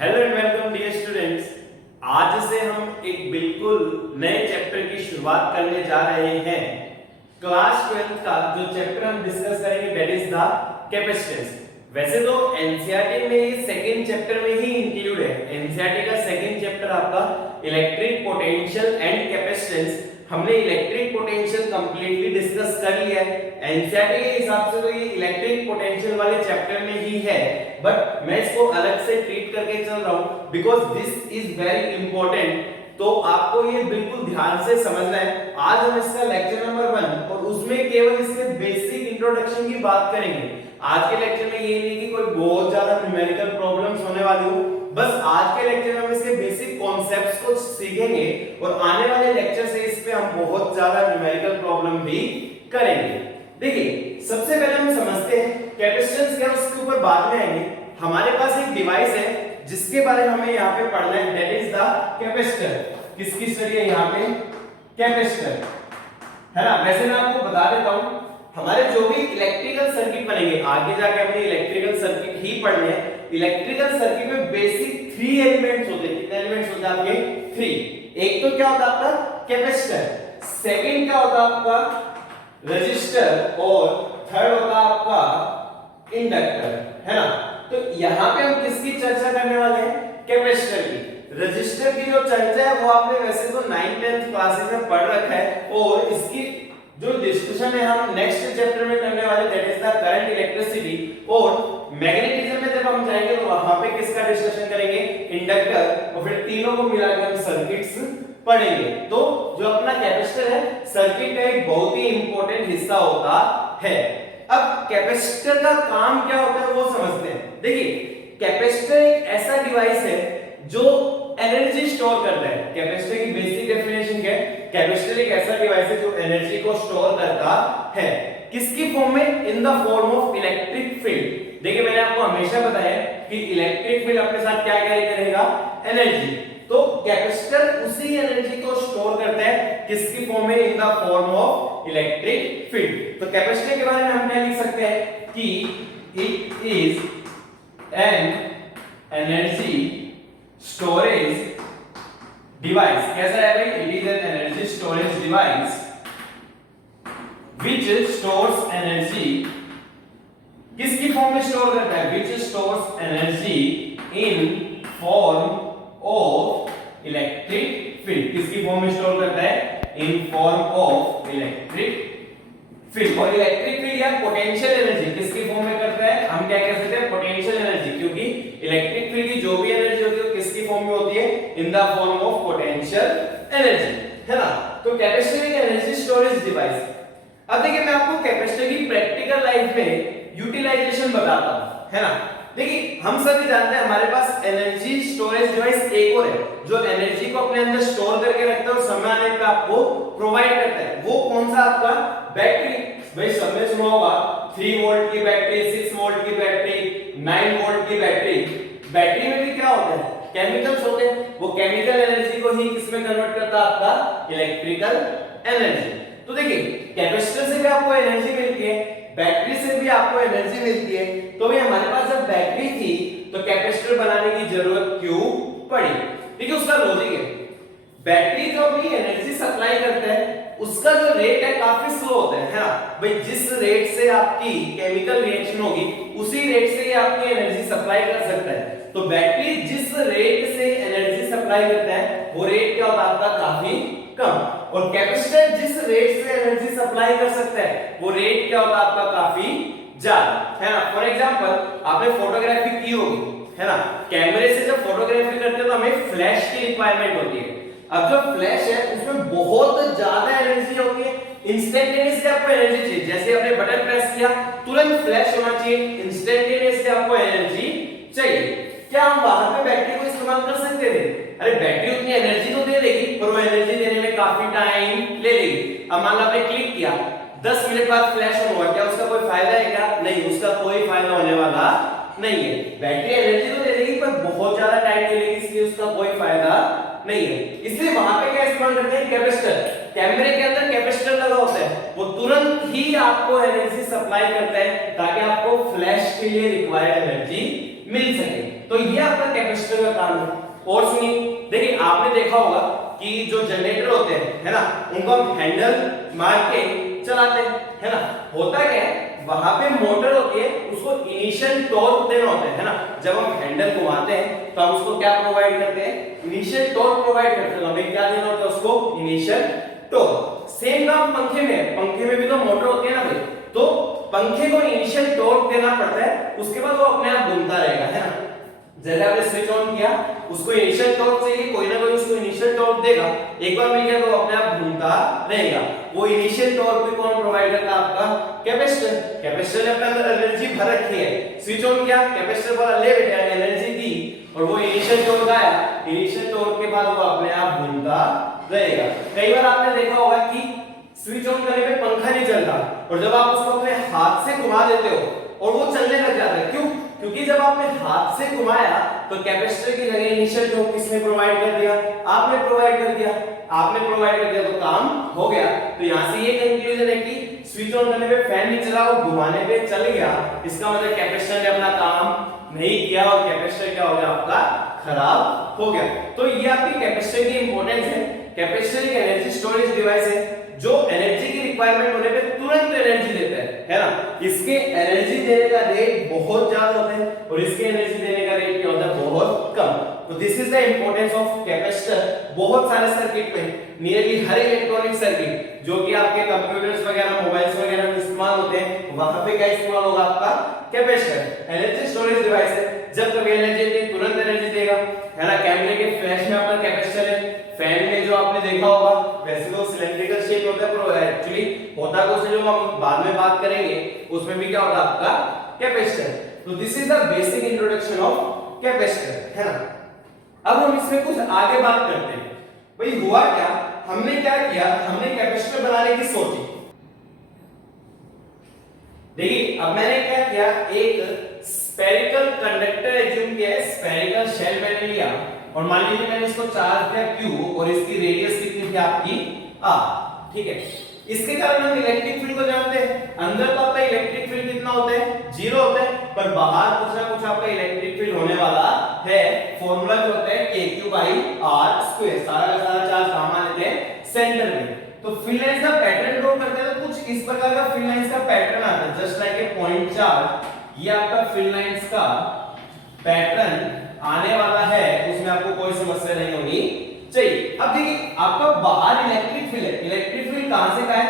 Hello and welcome dear students. आज से हम एक बिल्कुल नए चैप्टर की शुरुआत करने जा रहे हैं। क्लास 12th का जो चैप्टर हम डिस्कस करेंगे दैट इज द कैपेसिटेंस। वैसे तो एनसीईआरटी में ये सेकंड चैप्टर में ही इंक्लूड है। एनसीईआरटी का सेकंड चैप्टर आपका इलेक्ट्रिक पोटेंशियल एंड कैपेसिटेंस। हमने इलेक्ट्रिक पोटेंशियल कंप्लीटली डिस्कस कर लिया है। एनसीईआरटी के हिसाब से तो ये इलेक्ट्रिक पोटेंशियल वाले चैप्टर में ही है, बट मैं इसको अलग से ट्रीट करके चल रहा हूं because this is very important. तो आपको ये बिल्कुल ध्यान से समझना है। आज हम इसका लेक्चर नंबर 1 और उसमें केवल इसके बेसिक इंट्रोडक्शन की बात करेंगे। आज के लेक्चर में ये नहीं कि कोई बहुत ज्यादा न्यूमेरिकल प्रॉब्लम्स होने वाली हो, बस आज के लेक्चर में हम इसके बेसिक कॉन्सेप्ट्स को सीखेंगे और आने वाले लेक्चर से इस पे हम बहुत ज्यादा न्यूमेरिकल प्रॉब्लम भी करेंगे। देखिए, सबसे पहले हम समझते हैं कैपेसिटेंस क्या है, उसके ऊपर बाद में आएंगे। हमारे पास एक डिवाइस है जिसके बारे में हमें यहाँ पे पढ़ना है, दैट इज द कैपेसिटर। किसकी स्टडी है यहाँ पे? कैपेसिटर, है ना। वैसे मैं आपको बता देता हूँ, हमारे जो भी इलेक्ट्रिकल सर्किट बनेंगे आगे जाके हमने इलेक्ट्रिकल सर्किट ही पढ़ने हैं। इलेक्ट्रिकल सर्किट में बेसिक 3 एलिमेंट्स होते हैं। कितने एलिमेंट्स होते हैं आपके? 3। एक तो क्या होता है आपका कैपेसिटर, सेकंड क्या होता है आपका रजिस्टर और थर्ड होता है आपका इंडक्टर, है ना। तो यहां पे हम किसकी चर्चा करने वाले हैं? कैपेसिटर की। रजिस्टर की जो चर्चा है वो आपने वैसे तो 9th 10th क्लासेस में पढ़ रखा है और इसकी जो डिस्कशन है हम नेक्स्ट चैप्टर में करने वाले that is the current electricity. और मैग्नेटिज्म में जब हम जाएंगे तो वहां पे किसका डिस्कशन करेंगे? इंडक्टर। और फिर तीनों को मिलाकर हम सर्किट्स पढ़ेंगे। तो जो अपना कैपेसिटर है सर्किट का एक बहुत ही इंपॉर्टेंट हिस्सा होता है। अब कैपेसिटर का काम क्या होता है वो समझते हैं। देखिए, कैपेसिटर एक ऐसा डिवाइस है जो एनर्जी स्टोर करता है। कैपेसिटर की बेसिक डेफिनेशन क्या है? कैपेसिटर एक ऐसा डिवाइस है जो एनर्जी को स्टोर करता है। किसकी फॉर्म में? In the form of electric field. देखिए, मैंने आपको हमेशा बताया कि इलेक्ट्रिक फील्ड अपने साथ क्या कैरी करेगा? एनर्जी। तो कैपेसिटर उसी एनर्जी को स्टोर करता है किसकी फॉर्म में? In the form of electric field. तो कैपेसिटर के बारे में हम क्या लिख सकते हैं कि it is an energy storage device. कैसा है भाई? It is an energy storage device which stores energy। किसकी फॉर्म में स्टोर करता है? which stores energy in form of electric field। किसकी फॉर्म में स्टोर करता है? in form of electric field। और इलेक्ट्रिक फील्ड या पोटेंशियल एनर्जी किसकी फॉर्म में करता है? हम क्या कह सकते हैं? Potential energy. क्योंकि इलेक्ट्रिक फील्ड की जो भी एनर्जी होती है वो किसकी फॉर्म में होती है? In the form of potential energy, है ना। तो कैपेसिटर एक एनर्जी स्टोरेज डिवाइस। अब देखिए, मैं आपको कैपेसिटर की प्रैक्टिकल लाइफ में यूटिलाइजेशन बताता हूं, है ना। देखिए, हम सभी जानते हैं हमारे पास एनर्जी स्टोरेज डिवाइस एक और है जो एनर्जी को अपने अंदर स्टोर करके रखता है और समय आने पे आपको प्रोवाइड करता है। वो कौन सा? आपका बैटरी। भाई सबने सुना होगा 3 वोल्ट की बैटरी, 6 वोल्ट की बैटरी, 9 वोल्ट की बैटरी। बैटरी में भी क्या होता है? केमिकल्स होते हैं। वो केमिकल एनर्जी को ही किसमें कन्वर्ट करता है? आपका इलेक्ट्रिकल एनर्जी। तो देखिए, कैपेसिटर से भी आपको एनर्जी मिलती है, बैटरी से भी आपको एनर्जी मिलती है। तो भाई हमारे पास जब बैटरी थी तो कैपेसिटर बनाने की जरूरत क्यों पड़ी? देखिए, उसका लॉजिक है, बैटरी जो भी एनर्जी सप्लाई करता है उसका जो रेट है काफी स्लो होता है ना। भाई जिस रेट से आपकी केमिकल रिएक्शन होगी उसी रेट से ही आपकी एनर्जी सप्लाई कर सकता है। तो बैटरी जिस रेट से एनर्जी सप्लाई करता है वो रेट क्या होता है? आपका काफी कम। और कैपेसिटर जिस रेट से एनर्जी सप्लाई कर सकता है वो रेट क्या होता है? आपका काफी ज्यादा, है ना। फॉर एग्जांपल, आपने फोटोग्राफी की होगी, है ना। कैमरे से जब फोटोग्राफी करते हैं तो हमें फ्लैश की रिक्वायरमेंट होती है। अब जो फ्लैश है उसमें बहुत ज्यादा एनर्जी होती है। इंस्टेंटेनियसली आपको एनर्जी चाहिए। जैसे आपने बटन प्रेस किया तुरंत फ्लैश होना चाहिए, इंस्टेंटेनियसली आपको एनर्जी चाहिए। क्या हम वहां पे बैटरी को इस्तेमाल कर सकते थे? अरे बैटरी उतनी एनर्जी तो दे देगी पर वो एनर्जी देने में काफी टाइम ले लेगी। अब मान लो आपने क्लिक किया, 10 मिनट बाद फ्लैश ऑन हुआ, क्या उसका कोई फायदा है क्या? नहीं, उसका कोई फायदा होने वाला नहीं है। बैटरी एनर्जी तो दे देगी पर बहुत ज्यादा टाइम ले लेगी, इसलिए उसका कोई फायदा नहीं है। इसलिए वहां पे क्या इस्तेमाल करते हैं? कैपेसिटर। कैमरे के अंदर कैपेसिटर लगा होता है, वो तुरंत ही आपको एनर्जी सप्लाई करता है ताकि आपको फ्लैश के लिए रिक्वायर्ड एनर्जी मिल सके। तो ये आपका कैपेसिटर का काम है। और सुनिए, देखिए आपने देखा होगा कि जो जनरेटर होते हैं है ना, उनको हम हैंडल मार के चलाते हैं है ना। होता क्या है, वहां पे मोटर होती है, उसको इनिशियल टॉर्क देना होता है ना। जब हम हैंडल घुमाते हैं तो हम उसको क्या प्रोवाइड करते हैं, इनिशियल टॉर्क प्रोवाइड करते हैं। हमें क्या देना होता है उसको, इनिशियल टॉर्क। सेम काम पंखे में है, पंखे में भी तो मोटर होती है ना भाई, तो पंखे को इनिशियल टॉर्क देना पड़ता है, उसके बाद वो अपने आप घूमता रहेगा है ना। जैसे आपने स्विच ऑन किया, उसको इनिशियल टॉर्क चाहिए, कोई ना कोई उसको इनिशियल टॉर्क देगा, एक बार मिल गया तो अपने आप घूमता रहेगा। वो इनिशियल टॉर्क भी कौन प्रोवाइड करता है, आपका कैपेसिटर। कैपेसिटर ने अपने अंदर एनर्जी भर रखी है, स्विच ऑन किया, कैपेसिटर वाला ले बैठा, एनर्जी दी और वो इनिशियल टॉर्क आया, इनिशियल टॉर्क के बाद वो अपने आप घूमता रहेगा। कई बार आपने देखा होगा कि स्विच ऑन करने पे पंखा नहीं चलता, और जब आप उसको अपने हाथ से घुमा देते हो और वो चलने लग जाता है। क्यों? क्योंकि जब आपने हाथ से घुमाया तो कैपेसिटर की जगह इनिशियल टॉर्क किसने प्रोवाइड कर दिया, आपने प्रोवाइड कर दिया। आपने प्रोवाइड कर दिया तो काम हो गया। तो यहां से ये कंक्लूजन है कि स्विच ऑन करने पे फैन नहीं चला, वो घुमाने पे चल गया, इसका मतलब कैपेसिटर ने अपना काम नहीं किया और कैपेसिटर क्या हो गया, आपका खराब हो गया। तो ये आपकी कैपेसिटर की इंपॉर्टेंस है। कैपेसिटर एक एनर्जी स्टोरेज डिवाइस है जो एनर्जी की रिक्वायरमेंट होने पे तुरंत एनर्जी देता है ना। इसके एनर्जी देने का रेट बहुत ज्यादा होता है और इसके एनर्जी देने का रेट क्या होता है, बहुत कम। तो this is the importance of capacitor. बहुत सारे सर्किट में, नियरली हर इलेक्ट्रॉनिक सर्किट जो कि आपके कंप्यूटर्स वगैरह, मोबाइल्स वगैरह में इस्तेमाल होते हैं, वहां पे क्या इस्तेमाल होगा, आपका कैपेसिटर। एनर्जी स्टोरेज डिवाइस है, जब कभी एनर्जी चाहिए तुरंत एनर्जी देगा है ना। कैमरे के फ्लैश में आपका कैपेसिटर है, फैन में जो आपने देखा होगा वैसे तो सिलेंड्रिकल शेप होता है, पर एक्चुअली होता कुछ जो हम बाद में बात करेंगे, उसमें भी क्या होगा, आपका कैपेसिटर। तो this is the basic introduction of capacitor है ना। अब हम इसमें कुछ आगे बात करते हैं। भाई हुआ क्या, हमने क्या किया, हमने कैपेसिटर बनाने की सोची। देखिए अब मैंने क्या किया, एक स्फेरिकल कंडक्टर एज्यूम किया है, स्फेरिकल शेल मैंने लिया और मान लीजिए मैंने इसको चार्ज किया Q और इसकी रेडियस कितनी थी, आपकी R, ठीक है। इसके कारण हम इलेक्ट्रिक फील्ड को जानते हैं। अंदर तो आपका इलेक्ट्रिक फील्ड कितना होता है, 0 होता है, पर बाहर कुछ ना कुछ आपका इलेक्ट्रिक फील्ड होने वाला है। फॉर्मूला जो होता है KQ/R²। सारा का सारा चार्ज कहां लेते हैं, सेंटर में। तो फील्ड लाइंस का पैटर्न ड्रॉ करते हैं तो कुछ इस प्रकार का फील्ड लाइंस का पैटर्न आता है, just like a point charge. ये आपका फील्ड लाइंस का पैटर्न आने वाला है, उसमें आपको कोई समस्या नहीं होनी चाहिए। अब देखिए आपका बाहर इलेक्ट्रिक फील्ड है, इलेक्ट्रिक फील्ड कहां से कहां है,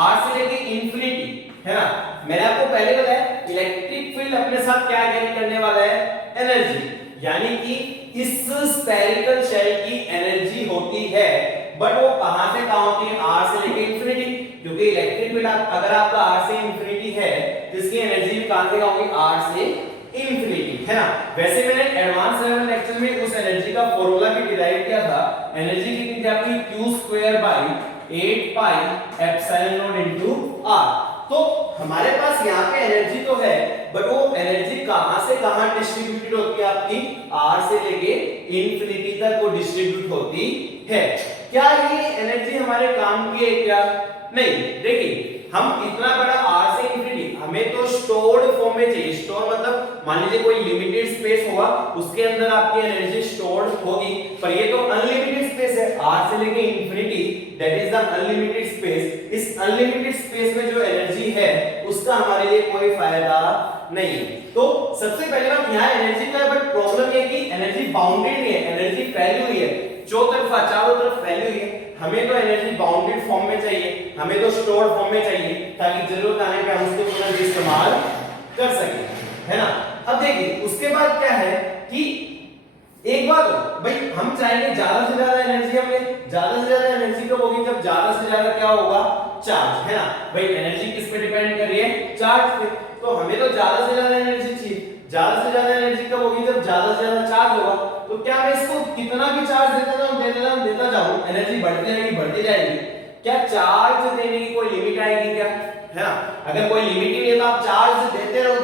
R से लेके इंफिनिटी है ना। मैंने आपको पहले बताया इलेक्ट्रिक फील्ड अपने साथ क्या गेन करने वाला है, एनर्जी। यानी कि इस स्फेरिकल शेल की एनर्जी होती है, बट वो कहां से कहां होती है, R से लेके इंफिनिटी। क्योंकि इलेक्ट्रिक फील्ड अगर आपका R से इंफिनिटी है तो इसकी एनर्जी भी कहां से कहां होगी, R से इंफिनिटी है ना। वैसे मैंने एडवांस लेवल लेक्चर में उस एनर्जी का फॉर्मूला भी डिराइव किया था। एनर्जी कितनी थी आपकी, Q²/8πε0 R। तो हमारे पास यहाँ पे एनर्जी तो है, बट वो एनर्जी कहां से कहां डिस्ट्रीब्यूटेड होती है, आपकी R से लेके इंफिनिटी तक वो डिस्ट्रीब्यूट होती है। क्या ये एनर्जी हमारे काम की है क्या, नहीं। देखिए हम इतना बड़ा R से इंफिनिटी, हमें तो स्टोर्ड फॉर्म में चाहिए। स्टोर मतलब मान लीजिए कोई लिमिटेड स्पेस होगा, उसके अंदर आपकी एनर्जी स्टोर्ड होगी, पर ये तो अनलिमिटेड स्पेस है, R से लेके infinity, that is the unlimited space. इस अनलिमिटेड स्पेस में जो एनर्जी है उसका हमारे लिए कोई फायदा नहीं है। तो सबसे पहले बात यहाँ एनर्जी का है, बट प्रॉब्लम ये कि एनर्जी बाउंडेड नहीं है, एनर्जी फैली हुई है, चारों तरफ फैली हुई है। हमें तो एनर्जी बाउंडेड फॉर्म में चाहिए, हमें तो स्टोर्ड फॉर्म में चाहिए, ताकि जरूरत आने पे हम उसको पुनः इस्तेमाल कर सकें, है ना। अब देखिए उसके बाद क्या है कि एक बात भाई हम चाहेंगे ज्यादा से ज्यादा एनर्जी, हमें ज्यादा से ज्यादा एनर्जी कब होगी, जब ज्यादा से ज्यादा क्या होगा, चार्ज, है ना। भाई एनर्जी किस पे डिपेंड कर रही है, चार्ज पे। तो हमें तो ज्यादा से ज्यादा एनर्जी चाहिए, ज्यादा से ज्यादा एनर्जी कब होगी, जब ज्यादा से ज्यादा चार्ज होगा। तो क्या मैं इसको कितना भी चार्ज देता जाऊं एनर्जी बढ़ती जाएगी। क्या चार्ज देने की कोई लिमिट आएगी क्या, है ना। अगर कोई लिमिट ही नहीं है तो आप चार्ज देते रहो,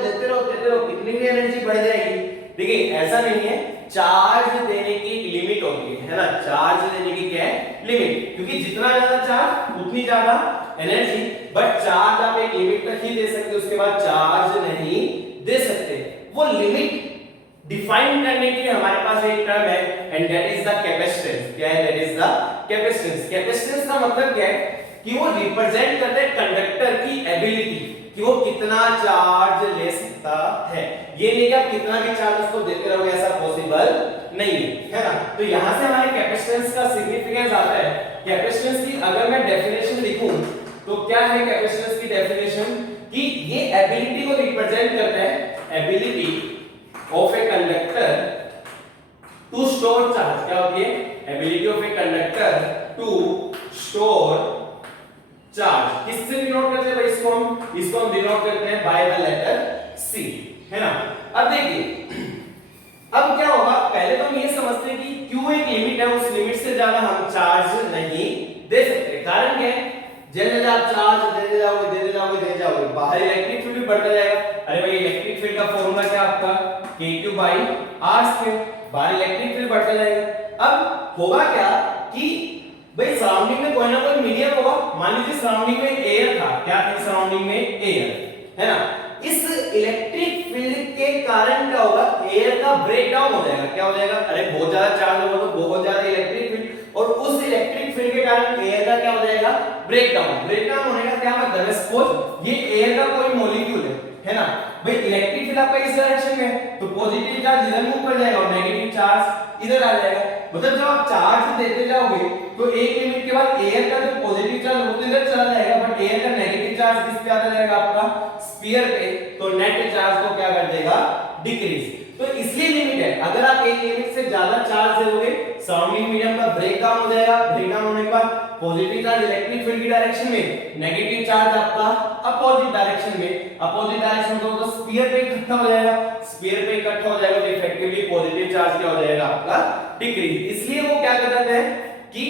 कितनी भी एनर्जी बढ़ जाएगी। देखिए ऐसा नहीं है, चार्ज देने की लिमिट होती है ना। चार्ज देने की क्या है, लिमिट, क्योंकि जितना ज्यादा चार्ज उतनी ज्यादा एनर्जी। बट चार्ज आप एक लिमिट तक ही दे सकते, उसके बाद चार्ज नहीं दे सकते। वो लिमिट डिफाइन करने के लिए हमारे पास एक टर्म है and that is the capacitance. क्या है? That is the capacitance. Capacitance का मतलब क्या है कि वो रिप्रेजेंट करता है कंडक्टर की एबिलिटी कि वो कितना चार्ज ले सकता है। ये नहीं कि आप कितना भी चार्ज उसको देते रहोगे, ऐसा पॉसिबल नहीं है ना। तो यहां से हमारे कैपेसिटेंस का सिग्निफिकेंस आता है। कैपेसिटेंस की अगर मैं डेफिनेशन लिखूं तो क्या है कैपेसिटेंस की डेफिनेशन कि ये एबिलिटी को रिप्रेजेंट करता है, ability of a conductor to store charge. क्या होती है? Ability of a conductor to store charge. किससे डिनोट करते हैं भाई इसको हम डिनोट करते हैं बाय द लेटर C, है ना। अब देखिए अब क्या होगा, पहले तो हम ये समझते हैं कि Q एक लिमिट है, उस लिमिट से ज्यादा हम चार्ज नहीं दे सकते। कारण क्या है? जैसे आप चार्ज दे जाओगे बाहर इलेक्ट्रिक फील्ड भी बढ़ता जाएगा। अरे भाई इलेक्ट्रिक फील्ड का फॉर्मूला क्या आपका KQ/R²। बाहर इलेक्ट्रिक फील्ड बढ़ता जाएगा। अब होगा क्या कि भाई सराउंडिंग में कोई ना कोई मीडियम होगा। मान लीजिए सराउंडिंग में एयर था। क्या था सराउंडिंग में? एयर, है ना। इस इलेक्ट्रिक फील्ड के कारण क्या होगा? एयर का ब्रेक डाउन हो जाएगा। क्या हो जाएगा? अरे बहुत ज्यादा चार्ज होगा तो बहुत ज्यादा इलेक्ट्रिक फील्ड, और उस इलेक्ट्रिक फील्ड के कारण एयर का क्या हो जाएगा? ब्रेक डाउन होने का क्या मतलब? सपोज ये एयर का कोई मॉलिक्यूल है ना। भाई इलेक्ट्रिक फील्ड आपका इस डायरेक्शन में है तो पॉजिटिव चार्ज इधर मूव कर जाएगा और नेगेटिव चार्ज इधर आ जाएगा। मतलब जब आप चार्ज देते जाओगे तो एक लिमिट के बाद एयर का जो पॉजिटिव चार्ज वो इधर चला जाएगा, बट एयर का नेगेटिव चार्ज किस पे आता जाएगा? आपका स्फीयर पे। तो नेट चार्ज को क्या कर देगा? डिक्रीज। तो इसलिए लिमिट है, अगर आप एक लिमिट से ज्यादा चार्ज दोगे सराउंडिंग मीडियम का ब्रेक डाउन हो जाएगा। ब्रेक डाउन होने के बाद पॉजिटिव चार्ज इलेक्ट्रिक फील्ड की डायरेक्शन में, नेगेटिव चार्ज आपका अपोजिट डायरेक्शन में। अपोजिट डायरेक्शन तो स्फीयर पे इकट्ठा हो जाएगा, स्फीयर पे इकट्ठा हो जाएगा तो इफेक्टिवली पॉजिटिव चार्ज क्या हो जाएगा? आपका डिक्रीज। इसलिए वो क्या कर देते हैं कि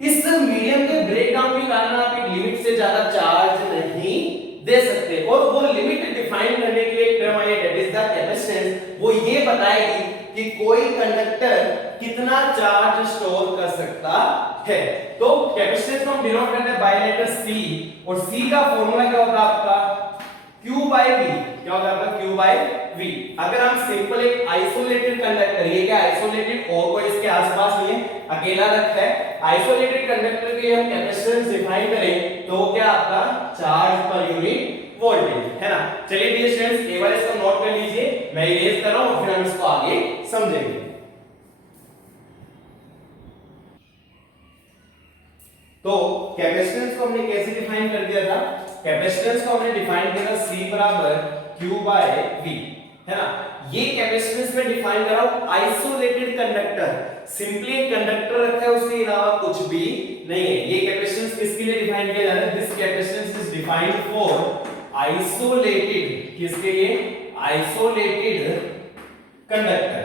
इस मीडियम के ब्रेक डाउन के कारण आप एक लिमिट से ज्यादा चार्ज नहीं दे सकते। और वो लिमिट डिफाइन करने के लिए एक टर्म है दैट इज द कैपेसिटेंस। वो ये बताएगी कि कोई कंडक्टर कितना चार्ज स्टोर कर सकता है। तो कैपेसिटेंस को हम डिनोट करते हैं बाय लेटर C, और C का फॉर्मूला क्या होता है आपका? Q/V। क्या होता है आपका? Q/V। अगर हम सिंपल एक आइसोलेटेड कंडक्टर, ये क्या आइसोलेटेड और कोई इसके आसपास नहीं है, अकेला रखता है, आइसोलेटेड कंडक्टर के हम कैपेसिटेंस डिफाइन करें तो क्या आपका? चार्ज पर यूनिट वोल्टेज, है ना। चलिए डियर स्टूडेंट्स एक बार इसको नोट कर लीजिए, मैं इरेज कर रहा हूं फिर हम इसको आगे समझेंगे। तो कैपेसिटेंस को हमने कैसे डिफाइन कर दिया था? कैपेसिटेंस को हमने डिफाइन किया था C बराबर Q/V, है ना। ये कैपेसिटेंस में डिफाइन कर रहा हूं आइसोलेटेड कंडक्टर। सिंपली एक कंडक्टर रखा है, उसके अलावा कुछ भी नहीं है। ये कैपेसिटेंस किसके लिए डिफाइन किया जाता है? This capacitance is defined for isolated. किसके लिए? आइसोलेटेड कंडक्टर,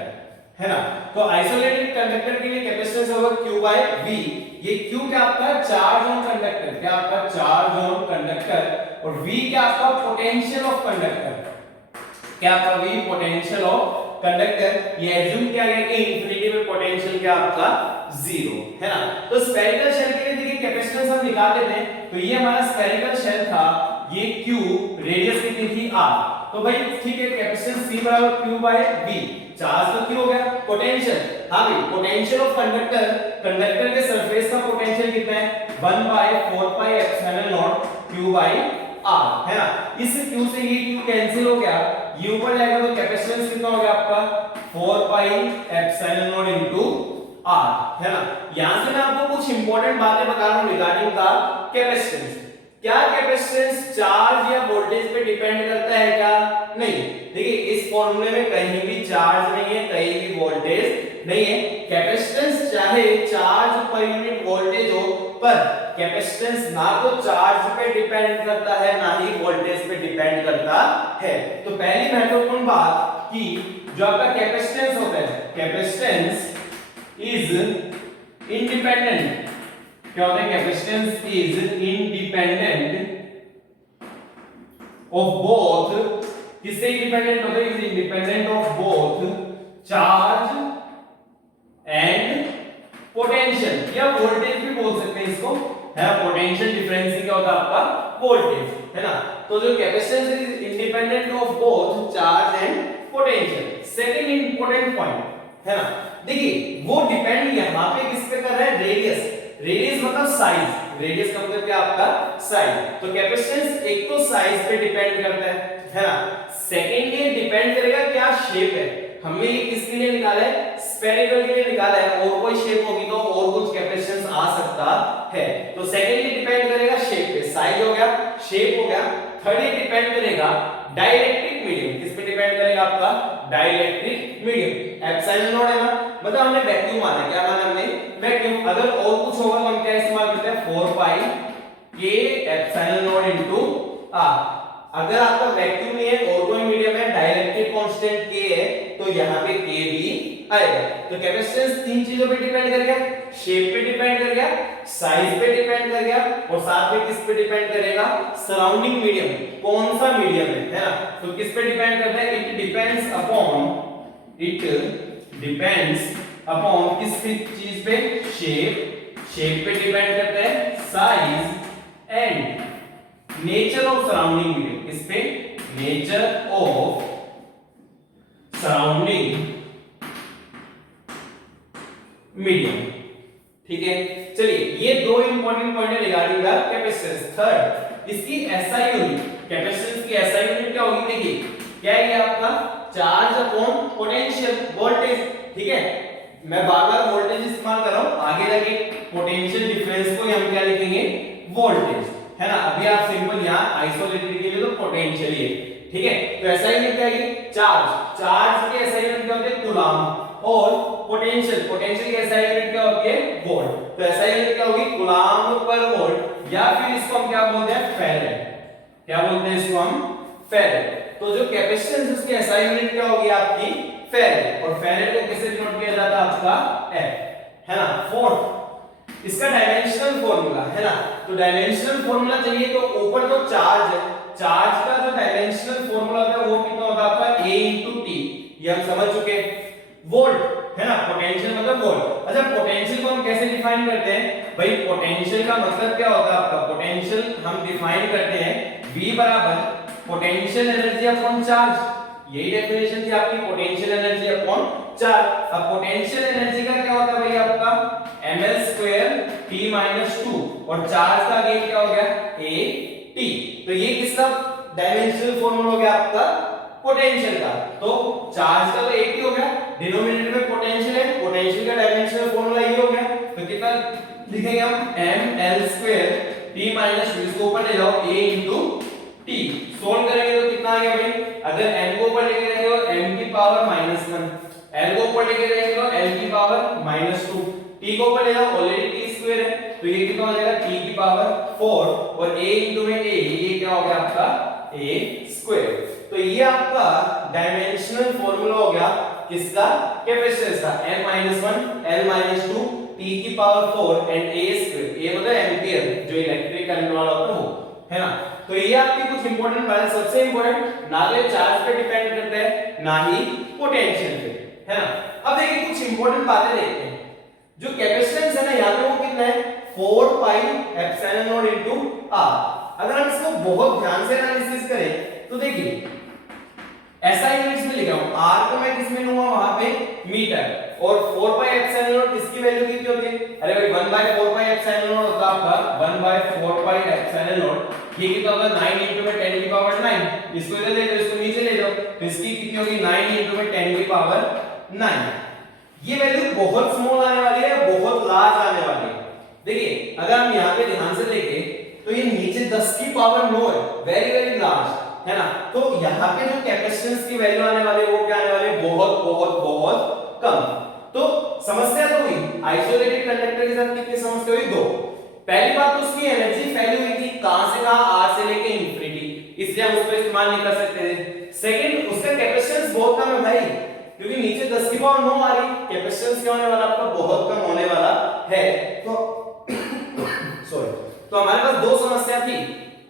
है ना। तो आइसोलेटेड कंडक्टर के लिए कैपेसिटेंस होगा Q/V। ये Q क्या आपका? Charge on conductor. क्या आपका? Charge on conductor. और V क्या आपका? Potential of conductor. क्या आपका? V potential of conductor. ये एज्यूम किया गया कि इंफिनिटी में पोटेंशियल क्या आपका? 0, है ना। तो स्फेरिकल शेल के लिए देखिए कैपेसिटेंस हम निकाल लेते हैं। तो ये हमारा स्फेरिकल शेल था, ये Q, रेडियस कितनी थी? R। तो भाई ठीक है, कैपेसिटेंस C बराबर Q/V। चार्ज तो Q हो गया, पोटेंशियल, हाँ भाई पोटेंशियल ऑफ कंडक्टर, कंडक्टर के सरफेस का पोटेंशियल कितना है? 1/4πε0 Q/R, है ना। इस Q से ये Q कैंसिल हो गया, ये ऊपर जाएगा तो कैपेसिटेंस कितना हो गया आपका? 4πε0 into R, है ना। यहां से मैं आपको कुछ इंपॉर्टेंट बातें बता रहा हूं रिगार्डिंग द कैपेसिटेंस। क्या कैपेसिटेंस चार्ज या वोल्टेज पे डिपेंड करता है क्या? नहीं। देखिए इस फॉर्मूले में कहीं भी चार्ज नहीं है, कहीं भी वोल्टेज नहीं है। कैपेसिटेंस चाहे चार्ज पर यूनिट वोल्टेज हो, पर कैपेसिटेंस ना तो चार्ज पे डिपेंड करता है ना ही वोल्टेज पे डिपेंड करता है। तो पहली महत्वपूर्ण बात कि जो आपका कैपेसिटेंस होता है, कैपेसिटेंस इज इंडिपेंडेंट। क्या होता है? Capacitance is independent of both, किससे इंडिपेंडेंट होता है? Is independent of both charge and potential, या वोल्टेज भी बोल सकते हैं इसको, है ना। पोटेंशियल डिफरेंस क्या होता है आपका? वोल्टेज, है ना। तो जो capacitance is independent of both charge and potential. Second important point है ना। देखिए वो डिपेंड यहाँ पे किस पे कर रहा है, रेडियस। रेडियस मतलब साइज, रेडियस का मतलब क्या आपका साइज। तो कैपेसिटेंस एक तो साइज पे डिपेंड करता है ना। सेकंड ये डिपेंड करेगा क्या शेप है। हमने ये किसके लिए निकाला है, स्फेरिकल के लिए निकाला है, और कोई शेप होगी तो और कुछ कैपेसिटेंस आ सकता है। तो सेकंड ये डिपेंड करेगा शेप पे, साइज हो गया, शेप हो गया। थर्ड ये डिपेंड करेगा डाइलेक्ट्रिक मीडियम, किस पे डिपेंड करेगा आपका, डाइलेक्ट्रिक मीडियम। एप्सिलॉन नॉट है ना, मतलब हमने वैक्यूम माना, क्या माना हमने, वैक्यूम। अगर और कुछ होगा तो हम क्या इस्तेमाल करते हैं, 4 पाई के एप्सिलॉन नॉट इनटू आर। अगर आपका वैक्यूम नहीं है और कोई मीडियम है, डाइलेक्ट्रिक कांस्टेंट के है, तो यहाँ पे के भी आएगा। तो कैपेसिटेंस तीन चीजों पे डिपेंड कर गया, शेप पे डिपेंड कर गया, साइज पे डिपेंड कर गया, और साथ में किस पे डिपेंड करेगा, सराउंडिंग मीडियम, कौन सा मीडियम है ना। तो किस पे डिपेंड करता है, इट डिपेंड्स अपॉन किस चीज पे, शेप पे डिपेंड करता है, size and nature of surrounding medium, किस पे, नेचर ऑफ सराउंडिंग मीडियम। ठीक है, चलिए ये दो इंपॉर्टेंट पॉइंट है रिगार्डिंग द कैपेसिटेंस। थर्ड, इसकी एसआई यूनिट, कैपेसिटेंस की एसआई यूनिट क्या होगी, देखिए क्या है ये आपका, चार्ज अपॉन पोटेंशियल वोल्टेज। ठीक है, मैं बार-बार वोल्टेज इस्तेमाल कर रहा हूं, आगे जाके पोटेंशियल डिफरेंस को हम क्या लिखेंगे, वोल्टेज, है ना। अभी आप सिंपल यहां आइसोलेटेड के लिए तो पोटेंशियल ही है। ठीक है, तो एसआई यूनिट क्या है, चार्ज के एसआई यूनिट क्या होते हैं, कूलम्ब, और पोटेंशियल की एसआई यूनिट क्या होती है, वोल्ट। तो एसआई यूनिट क्या होगी, कूलम्ब पर वोल्ट, या फिर इसको हम क्या बोलते हैं, फैरेड। क्या बोलते हैं इसको हम, फैरेड। तो जो कैपेसिटेंस उसकी एसआई यूनिट क्या होगी आपकी, फैरेड। और फैरेड को किससे डिनोट किया जाता है, आपका एफ, है ना। फोर्थ, इसका डायमेंशनल फॉर्मूला है ना। तो डायमेंशनल फॉर्मूला चाहिए तो ऊपर तो चार्ज है, चार्ज का जो डायमेंशनल फॉर्मूला होता है वो कितना होता है आपका, a into t, ये हम समझ चुके। वोल्ट है ना, पोटेंशियल मतलब वोल्ट। अच्छा, पोटेंशियल को हम कैसे डिफाइन करते हैं भाई, पोटेंशियल का मतलब क्या होता है आपका, पोटेंशियल हम डिफाइन करते हैं v बराबर पोटेंशियल एनर्जी अपॉन चार्ज। यही डेफिनेशन थी आपकी, पोटेंशियल एनर्जी अपॉन चार्ज। अब पोटेंशियल एनर्जी का क्या होता है भाई आपका, ml² t - 2, और चार्ज का अगेन क्या हो गया, a t। तो ये किसका डायमेंशनल फॉर्मूला हो गया आपका, पोटेंशियल का। तो चार्ज का तो एक ही हो गया, डिनोमिनेटर में पोटेंशियल है, पोटेंशियल का डायमेंशनल फॉर्मूला ये हो गया। तो कितना लिखेंगे हम, ml² t - 2, इसको ऊपर ले जाओ, a into t। सोल्व करेंगे तो कितना आ गया भाई, अगर n को ऊपर लेके जाएंगे तो m की पावर -1, l को ऊपर लेके जाएंगे तो l की पावर -2, t को ऊपर ले जाओ, ऑलरेडी t² है, तो ये कितना हो जाएगा, t की पावर 4, और a into में a, ये क्या हो गया आपका, a²। तो ये आपका डायमेंशनल फॉर्मूला हो गया किसका, कैपेसिटेंस का, m-1 l-2 t की पावर 4 एंड a²। a मतलब एंपियर, जो इलेक्ट्रिक करंट वाला होता है ना। तो ये आपकी कुछ इंपॉर्टेंट बात है। सबसे इंपॉर्टेंट, ना तो चार्ज पे डिपेंड करता है, ना ही पोटेंशियल पे, है ना। अब देखिए कुछ इंपॉर्टेंट बातें देखते हैं। जो कैपेसिटेंस है ना, यहाँ पे वो कितना है, 4 pi epsilon nought into R. अगर हम इसको बहुत ध्यान से एनालिसिस करें तो देखिए ऐसा यूनिट्स में लिखा हूं, r को मैं किस में लूंगा, वहां पे मीटर, और 4 पाई एप्सिलॉन नॉट इसकी वैल्यू कितनी होती है, अरे भाई 1/4 पाई एप्सिलॉन नॉट होता है आपका 1/4 पाई एप्सिलॉन नॉट। ये कितना होगा, 9 into में 10 की पावर 9, इसको इधर ले जाओ, इसको नीचे ले जाओ, तो इसकी कितनी होगी, 9 into में 10 की पावर 9। ये वैल्यू बहुत स्मॉल आने वाली है, बहुत लार्ज आने वाली है। देखिए अगर हम यहाँ पे ध्यान से देखें तो ये नीचे 10 की पावर 9 है, वेरी वेरी लार्ज, है ना। तो यहाँ पे जो कैपेसिटेंस की वैल्यू आने वाली है वो क्या आने वाली है, बहुत बहुत बहुत कम। तो समस्या तो हुई, आइसोलेटेड कंडक्टर के साथ कितनी समस्या हुई, दो। पहली बात तो उसकी एनर्जी फैली हुई थी, कहां से कहां, r से लेके इंफिनिटी, इसलिए हम उसको इस्तेमाल नहीं कर सकते थे। सेकंड, उसका कैपेसिटेंस बहुत कम है भाई, क्योंकि नीचे 10 की पावर 9 आ रही, कैपेसिटेंस क्या होने वाला आपका, बहुत कम होने वाला है। तो सॉरी, तो हमारे पास दो समस्या थी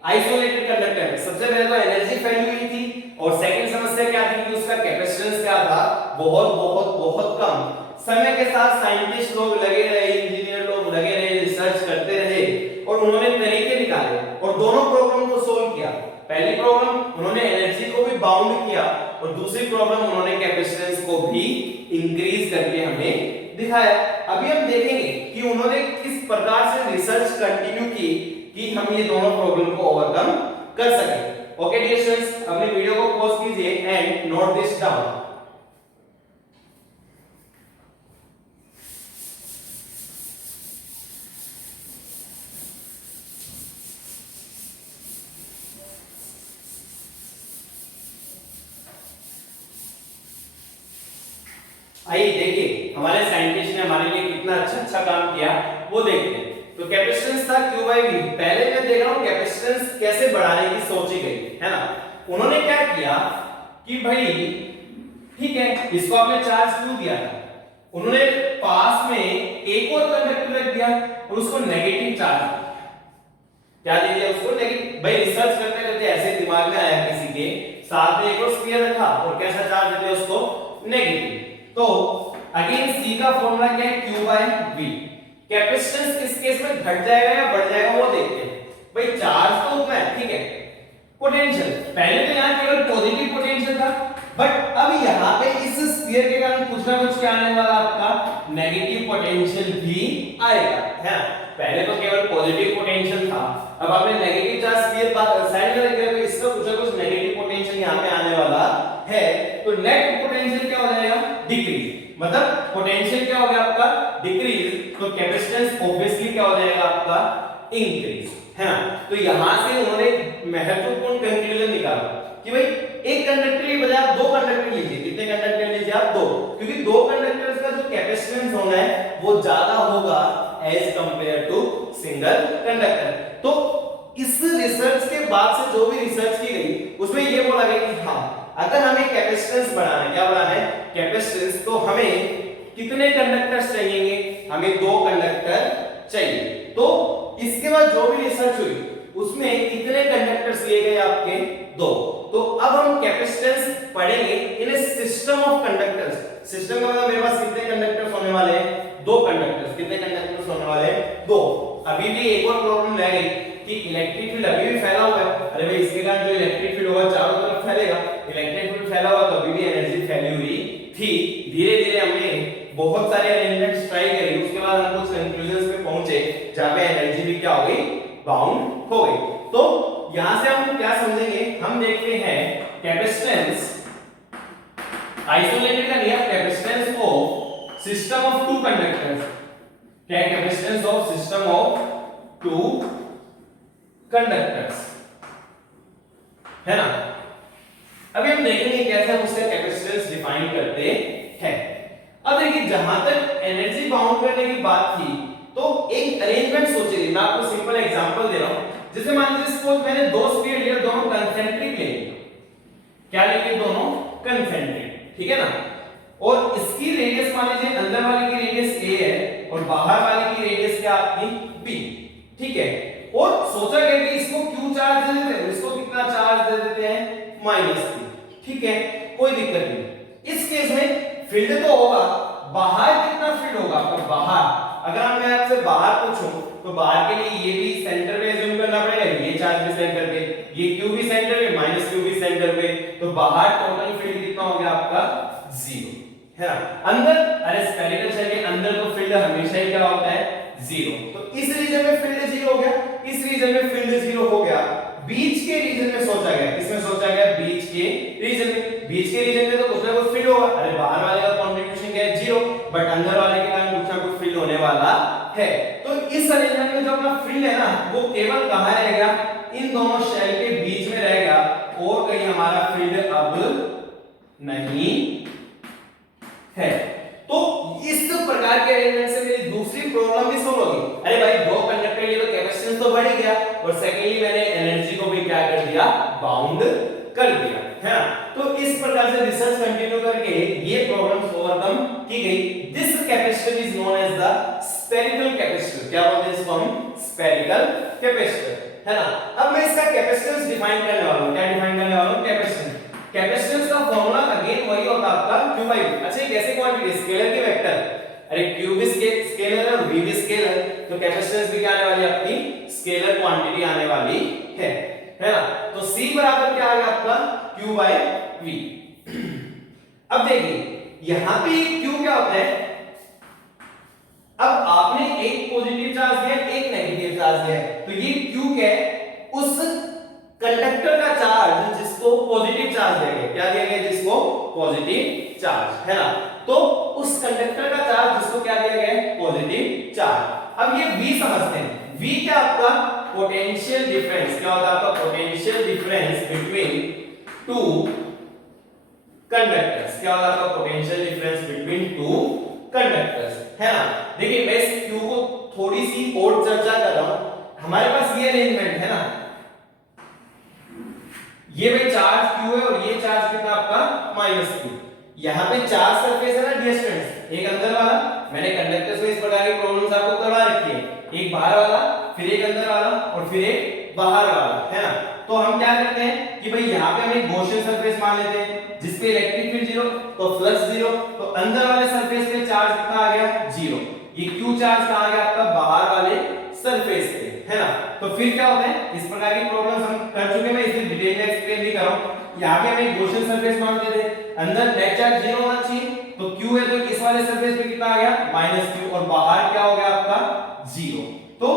आइसोलेटेड कंडक्टर में। सबसे पहले तो एनर्जी फैली हुई थी, और सेकंड समस्या क्या थी कि उसका कैपेसिटेंस क्या था, बहुत बहुत बहुत कम। समय के साथ साइंटिस्ट लोग लगे रहे, इंजीनियर लोग लगे रहे, रिसर्च करते रहे, और उन्होंने तरीके निकाले और दोनों प्रॉब्लम को सोल्व किया। पहली प्रॉब्लम, उन्होंने एनर्जी को भी बाउंड किया और दूसरी प्रॉब्लम उन्होंने कैपेसिटेंस को भी इंक्रीज करके हमें दिखाया। अभी हम देखेंगे कि उन्होंने किस प्रकार से रिसर्च कंटिन्यू की कि हम ये दोनों प्रॉब्लम को ओवरकम कर सकें। ओके डियर स्टूडेंट्स, अपनी वीडियो को पॉज कीजिए एंड नोट दिस डाउन। आइए देखिए हमारे साइंटिस्ट ने हमारे लिए कितना अच्छा काम किया वो देखते हैं। तो कैपेसिटेंस था Q by V। पहले मैं देख रहा हूं कैपेसिटेंस कैसे बढ़ाने की सोची गई है ना। उन्होंने क्या किया कि भाई ठीक है, इसको आपने चार्ज Q दिया था, उन्होंने पास में एक और कंडक्टर रख दिया और उसको नेगेटिव चार्ज क्या दे दिया, उसको नेगेटिव। भाई रिसर्च करते करते ऐसे दिमाग में आया किसी के, साथ में एक और स्फीयर रखा और कैसा चार्ज देते उसको नेगेटिव। तो अगेन C का फॉर्मूला क्या है, Q by V। कैपेसिटेंस इस केस में घट जाएगा या बढ़ जाएगा वो देखते हैं। भाई चार्ज तो उतना है, ठीक है। पोटेंशियल पहले तो यहाँ केवल पॉजिटिव पोटेंशियल था, बट अब यहाँ पे इस स्फीयर के कारण कुछ ना कुछ क्या आने वाला, आपका नेगेटिव पोटेंशियल भी आएगा, है। पहले तो केवल पॉजिटिव पोटेंशियल था, अब आपने नेगेटिव चार्ज स्फीयर साइड में रख दिया तो इसका कुछ ना कुछ नेगेटिव पोटेंशियल यहाँ पे आने वाला है। तो नेट पोटेंशियल क्या हो जाएगा, डिक्रीज। मतलब पोटेंशियल क्या हो गया आपका, डिक्रीज। तो कैपेसिटेंस ऑब्वियसली क्या हो जाएगा आपका, इंक्रीज, है ना। तो यहां से उन्होंने महत्वपूर्ण कंक्लूजन निकाला कि भाई एक कंडक्टर की बजाय आप दो कंडक्टर लीजिए। कितने कंडक्टर लीजिए आप, दो, क्योंकि दो कंडक्टर्स का जो कैपेसिटेंस होना है वो ज्यादा होगा as compare to single conductor. तो इस रिसर्च के बाद से जो भी रिसर्च की गई उसमें ये बोला गया कि हाँ, अगर हमें कैपेसिटेंस बढ़ाना है, क्या बढ़ाना है, कैपेसिटेंस, तो हमें कितने कंडक्टर्स चाहिए, हमें दो कंडक्टर चाहिए। तो इसके बाद जो भी रिसर्च हुई उसमें कितने कंडक्टर्स लिए गए आपके, दो। तो अब हम कैपेसिटेंस पढ़ेंगे इन ए सिस्टम ऑफ कंडक्टर्स। सिस्टम का मतलब मेरे पास कितने कंडक्टर्स होने वाले हैं, दो कंडक्टर्स। कितने कंडक्टर्स होने वाले हैं, दो। अभी भी एक और प्रॉब्लम रह गई कि इलेक्ट्रिक फील्ड अभी भी फैला हुआ है। अरे भाई इसके कारण जो इलेक्ट्रिक फील्ड होगा चारों तरफ फैलेगा। इलेक्ट्रिक फील्ड फैला हुआ तो अभी भी एनर्जी फैली हुई थी। धीरे धीरे हमने बहुत सारे अरेंजमेंट्स ट्राई करे, उसके बाद हम कुछ कंक्लूजन्स पे पहुंचे जहां पे एनर्जी भी क्या हो गई, बाउंड हो गई। तो यहां से हम क्या समझेंगे, हम देखते हैं कैपेसिटेंस आइसोलेटेड का नियम, capacitance of system of two conductors. क्या है, capacitance of system of two conductors, है ना। अभी हम देखेंगे कैसे हम उसका कैपेसिटेंस डिफाइन करते हैं। अब देखिए जहां तक एनर्जी बाउंड करने की बात थी तो एक अरेंजमेंट सोचिए। मैं आपको सिंपल एग्जांपल दे रहा हूं, जैसे मान लीजिए सपोज मैंने दो स्फीयर लिए, दोनों कंसेंट्रिक लिए। क्या लेंगे, दोनों कंसेंट्रिक, ठीक है ना। और इसकी रेडियस मान लीजिए अंदर वाले की रेडियस a है और बाहर वाले की रेडियस क्या आपकी b, ठीक है। और सोचा गया कि इसको q चार्ज दे देते हैं, इसको कितना चार्ज दे देते हैं, -q, ठीक है, कोई दिक्कत नहीं। इस केस में फील्ड तो होगा, बाहर कितना फील्ड होगा आपका, बाहर अगर मैं आपसे बाहर पूछूं तो बाहर के लिए ये भी सेंटर पे अज्यूम करना पड़ेगा, ये चार्ज भी सेंटर पे, ये q भी सेंटर पे, -q भी सेंटर पे। तो बाहर टोटल फील्ड कितना हो गया आपका, 0, है ना। अंदर, अरे स्फेरिकल शेल के अंदर तो फील्ड हमेशा ही क्या होता है, 0। तो इस रीजन में फील्ड 0 हो गया, इस रीजन में फील्ड 0 हो गया। बीच के रीजन में सोचा गया, किसमें सोचा गया, बीच के रीजन में। बीच के रीजन में तो कुछ ना कुछ फील्ड होगा। अरे बाहर वाले का कंट्रीब्यूशन क्या है, 0, बट अंदर वाले के कारण कुछ ना कुछ फील्ड होने वाला है। तो इस अरेंजमेंट में जो अपना फील्ड है ना वो केवल कहां रहेगा, इन दोनों शेल के बीच में रहेगा, और कहीं हमारा फील्ड अब नहीं है। तो इस प्रकार के अरेंजमेंट से मेरी दूसरी प्रॉब्लम भी सॉल्व होगी। अरे भाई दो कंडक्टर लिए तो कैपेसिटेंस तो बढ़ ही गया, और सेकेंडली मैंने एनर्जी को भी क्या कर दिया, बाउंड कर दिया, है ना। तो इस प्रकार से रिसर्च कंटिन्यू करके ये प्रॉब्लम्स ओवरकम की गई। This capacitor is known as the spherical capacitor. क्या बोलते हैं इसको हम, स्फेरिकल कैपेसिटर, है ना। अब मैं इसका कैपेसिटेंस डिफाइन करने वाला हूं। क्या डिफाइन करने वाला हूं, कैपेसिटेंस। कैपेसिटेंस का फॉर्मूला अगेन वही होता है आपका q by v। अच्छा ये कैसे क्वांटिटी, स्केलर की वेक्टर। अरे q भी स्केलर है और v भी स्केलर, तो कैपेसिटेंस भी क्या आने वाली है आपकी, स्केलर क्वांटिटी आने वाली है ना। तो c बराबर क्या आ गया आपका, q Q by V। अब देखिए यहां पे Q क्या होता है, अब आपने एक पॉजिटिव चार्ज दिया एक नेगेटिव चार्ज दिया है, तो ये Q क्या है, उस कंडक्टर का चार्ज जिसको पॉजिटिव चार्ज दिया गया, क्या दिया गया, जिसको पॉजिटिव चार्ज, है ना। तो उस कंडक्टर का चार्ज जिसको क्या दिया गया है, पॉजिटिव चार्ज। अब ये V समझते हैं, V क्या आपका पोटेंशियल डिफरेंस, क्या होता है आपका potential difference between two conductors, क्या होता है आपका potential difference between two conductors, है ना। देखिए मैं इस Q को थोड़ी सी और चर्चा कर रहा हूं, हमारे पास ये अरेंजमेंट है ना, ये भाई चार्ज Q है और ये चार्ज कितना आपका -Q। यहां पे चार सरफेस है ना डियर स्टूडेंट्स, एक अंदर वाला, मैंने कंडक्टर्स में इस प्रकार की प्रॉब्लम्स आपको करवा रखी है, एक बाहर वाला, फिर एक अंदर वाला और फिर एक बाहर वाला, है ना। तो हम क्या करते हैं कि भाई यहां पे हम एक गॉसियन सरफेस मान लेते हैं जिस पे इलेक्ट्रिक फील्ड 0 तो फ्लक्स 0, तो अंदर वाले सरफेस पे चार्ज कितना आ गया 0, ये Q चार्ज कहां आ गया आपका बाहर वाले सरफेस पे, है ना। तो फिर क्या होता है, इस प्रकार की प्रॉब्लम्स हम कर चुके हैं, मैं इसे डिटेल में एक्सप्लेन भी कर रहा हूं। यहां पे हम एक गॉसियन सरफेस मानते थे, अंदर नेट चार्ज 0 होना चाहिए, तो Q है तो इस वाले सरफेस पे कितना आ गया -Q और बाहर क्या हो गया आपका 0। तो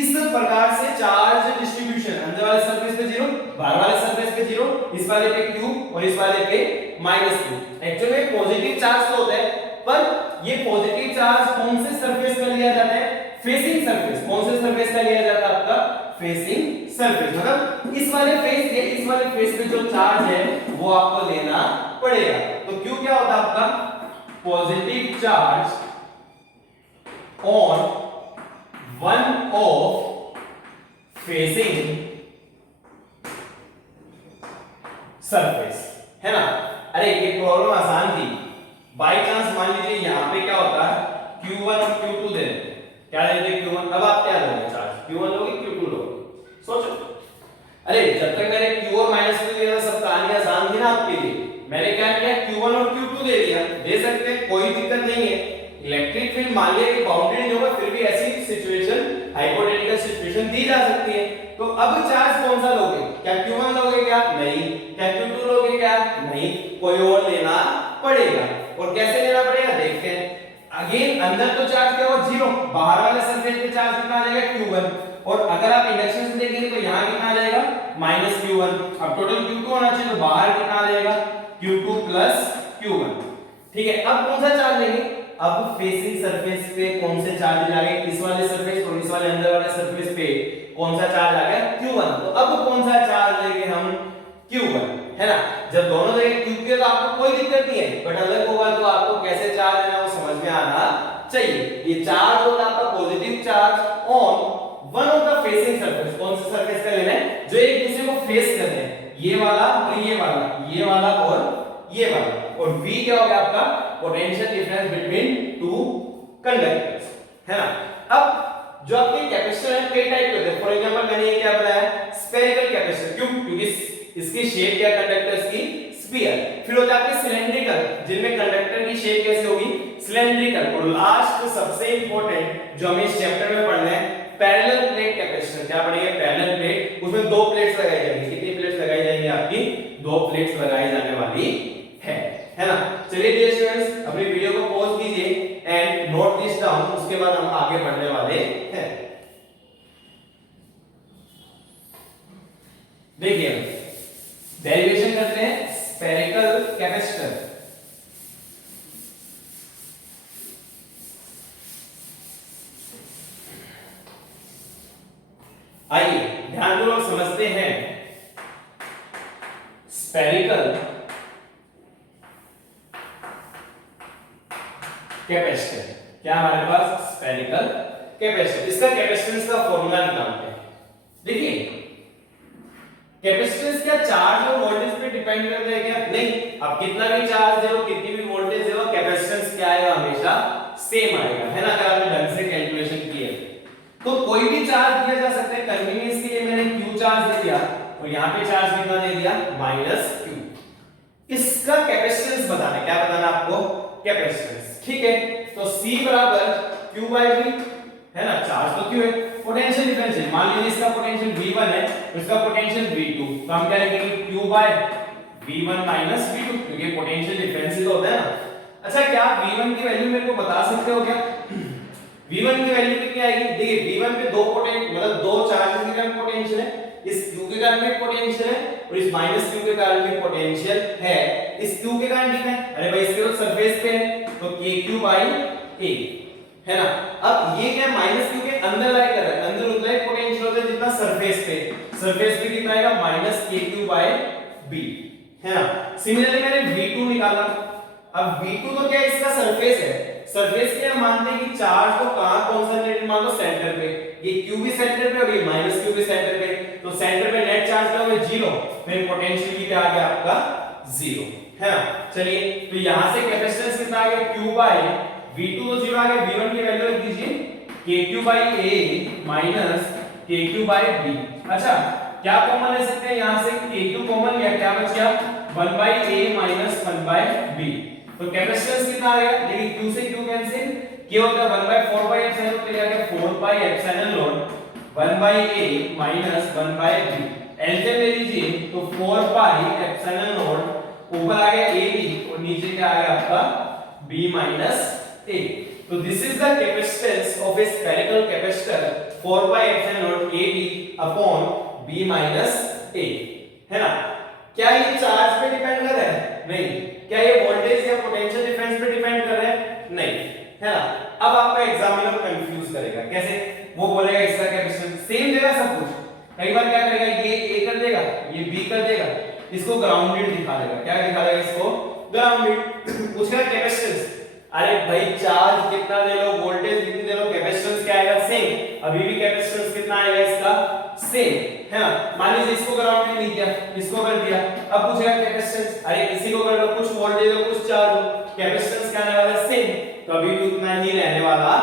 इस प्रकार से चार्ज डिस्ट्रीब्यूशन, अंदर वाले सरफेस पे 0, बाहर वाले सरफेस पे 0, इस वाले पे Q और इस वाले पे -Q। एक्चुअली में पॉजिटिव चार्ज तो होता है, पर ये पॉजिटिव चार्ज कौन से सरफेस पे लिया जाता है, फेसिंग सरफेस। कौन से सरफेस का लिया जाता है आपका फेसिंग सरफेस, मतलब इस वाले फेस के इस वाले फेस पे जो चार्ज है वो आपको लेना पड़ेगा। तो Q क्या होता है आपका positive charge on one of facing surface, है ना। अरे ये प्रॉब्लम आसान थी, बाय चांस मान लीजिए यहां पे क्या होता है Q1 और Q2 दे देते, क्या देते हैं Q1, अब आप क्या लोगे चार्ज, Q1 लोगे Q2 लोगे, सोचो। अरे जब तक मैंने Q और -Q दिया था सब कहानी आसान थी ना आपके लिए, मैंने क्या किया Q1 और Q2 दे दिया, दे सकते हैं कोई दिक्कत नहीं है। इलेक्ट्रिक फील्ड मान लिया कि बाउंड्री नहीं होगा, फिर भी ऐसी सिचुएशन हाइपोथेटिकल सिचुएशन दी जा सकती है। तो अब चार्ज कौन सा लोगे, क्या Q1 लोगे क्या, नहीं, क्या Q2 लोगे क्या, नहीं, कोई और लेना पड़ेगा। और कैसे लेना पड़ेगा देखते हैं। अगेन अंदर तो चार्ज क्या होगा 0, बाहर वाले सरफेस पे चार्ज कितना आ जाएगा Q1, और अगर आप इंडक्शन से देखेंगे तो यहां कितना आ जाएगा -Q1। अब टोटल Q2 होना चाहिए, तो बाहर कितना आ जाएगा Q2 Q1। ठीक है, अब कौन सा चार्ज लेंगे, अब फेसिंग सरफेस पे कौन से चार्ज आ गए, इस वाले सरफेस और इस वाले अंदर वाले सरफेस पे कौन सा चार्ज आ गया Q1। तो अब कौन सा चार्ज लेंगे हम Q1, है ना। जब दोनों जगह Q के तो आपको कोई दिक्कत नहीं है, बट अलग होगा तो आपको कैसे चार्ज लेना वो समझ में आना चाहिए। ये चार्ज होगा आपका positive charge on one of the facing surface, कौन सा सरफेस का लेना है जो एक दूसरे को फेस कर रहे हैं, ये वाला और ये वाला, ये वाला और ये वाला। और V क्या होगा आपका potential difference between two conductors, है ना। अब जो आपके कैपेसिटर है कई टाइप के होते हैं, फॉर एग्जांपल मैंने ये क्या बताया स्फेरिकल कैपेसिटर, क्यों, क्योंकि इसकी शेप क्या कंडक्टर्स की स्फीयर। फिर होता है आपके सिलेंड्रिकल, जिनमें कंडक्टर की शेप कैसे होगी सिलेंड्रिकल। और लास्ट सबसे इंपॉर्टेंट जो हमें इस चैप्टर में पढ़ना है पैरेलल प्लेट कैपेसिटर। क्या पढ़ेंगे पैरेलल प्लेट, उसमें दो प्लेट्स लगाई जाएंगी, कितनी प्लेट्स लगाई जाएंगी आपकी, दो प्लेट्स लगाई जाने वाली है ना। चलिए डियर स्टूडेंट्स अपनी वीडियो को पॉज कीजिए एंड नोट दिस डाउन, उसके बाद हम आगे बढ़ने वाले हैं। देखिए डेरिवेशन करते हैं स्फेरिकल कैपेसिटर। आइए ध्यानपूर्वक समझते हैं स्फेरिकल कैपेसिटर। क्या हमारे पास स्फेरिकल कैपेसिटर, इसका कैपेसिटेंस का फॉर्मूला निकालते हैं। देखिए कैपेसिटेंस क्या चार्ज और वोल्टेज पे डिपेंड करता है क्या, नहीं। अब कितना भी चार्ज दे लो, कितनी भी वोल्टेज दे लो, कैपेसिटेंस क्या आएगा हमेशा सेम आएगा, है ना। अगर आपने ढंग से कैलकुलेशन की है तो कोई भी चार्ज दिया जा सकता है। कन्वीनियंस के लिए मैंने Q चार्ज दे दिया और यहाँ पे चार्ज कितना दे दिया -Q। इसका कैपेसिटेंस बताना है, क्या बताना आपको कैपेसिटेंस, ठीक है। तो C बराबर Q/V, है ना, चार्ज तो Q है, पोटेंशियल डिफरेंस है, मान लीजिए इसका पोटेंशियल V1 है, इसका पोटेंशियल V2, तो हम क्या लिखेंगे V1 माइनस V2, क्योंकि पोटेंशियल डिफरेंस ही तो होता है ना। अच्छा, क्या आप V1 की वैल्यू मेरे को बता सकते हो क्या? V1 की वैल्यू कितनी आएगी? देखिए V1 पे दो मतलब दो चार्जेस के कारण पोटेंशियल है, इस Q के कारण भी पोटेंशियल है और इस माइनस Q के कारण भी पोटेंशियल है। इस Q के कारण ठीक है, अरे भाई इसके तो सरफेस पे है तो KQ बाई A है ना। अब ये क्या माइनस Q के अंदर लाई कर रहा है, अंदर उतना ही पोटेंशियल होता है जितना सरफेस पे कितना आएगा माइनस KQ बाई B है ना। सिमिलरली मैंने V2 निकाला, अब V2 तो क्या इसका सरफेस है, सरफेस के हम मानते हैं कि चार्ज को कहां कॉन्सेंट्रेटेड मान लो सेंटर पे, ये Q भी सेंटर पे और ये माइनस Q भी सेंटर पे, तो सेंटर पे नेट चार्ज का होगा 0, फिर पोटेंशियल कितना आ गया आपका 0 है ना। चलिए तो यहां से कैपेसिटेंस कितना आ गया Q बाय V2 तो 0 आ गया, V1 की वैल्यू लिख दीजिए KQ by A minus KQ by B। अच्छा, क्या कॉमन ले सकते हैं यहां से, KQ कॉमन लिया, क्या बच गया 1 by A minus 1 by B। तो कैपेसिटेंस कितना आ गया, देखिए Q से Q कैंसिल, K होता है 1 बाय 4 बाय एप्सिलॉन, तो क्या आ गया 4 by epsilon nought 1 by A minus 1 by B। LCM ले लीजिए तो 4 बाय एप्सिलॉन नॉट ऊपर आ गया AB और नीचे क्या आ गया आपका B माइनस A। तो this is the capacitance of A spherical capacitor 4 by epsilon not AB upon B minus A है ना। क्या ये चार्ज पे डिपेंड कर रहा है? नहीं। क्या ये वोल्टेज या पोटेंशियल डिफरेंस पे डिपेंड कर रहा है? नहीं, है ना। अब आपका एग्जामिनर कंफ्यूज करेगा, कैसे? वो बोलेगा इसका कैपेसिटेंस सेम देगा सब कुछ, कई बार क्या करेगा ये A कर देगा, ये B कर देगा, इसको ग्राउंडेड दिखा देगा। क्या दिखा देगा इसको? ग्राउंडेड। पूछेगा कैपेसिटेंस, अरे भाई चार्ज कितना दे लो, वोल्टेज कितनी दे लो, कैपेसिटेंस क्या आएगा? सेम। अभी भी कैपेसिटेंस कितना आएगा इसका? सेम, है ना। मान लीजिए इसको ग्राउंडेड नहीं किया, इसको कर दिया, अब पूछेगा कैपेसिटेंस, अरे इसी को कर लो, कुछ वोल्टेज हो कुछ चार्ज हो, कैपेसिटेंस क्या आने वाला है? सेम, तो अभी भी उतना ही रहने वाला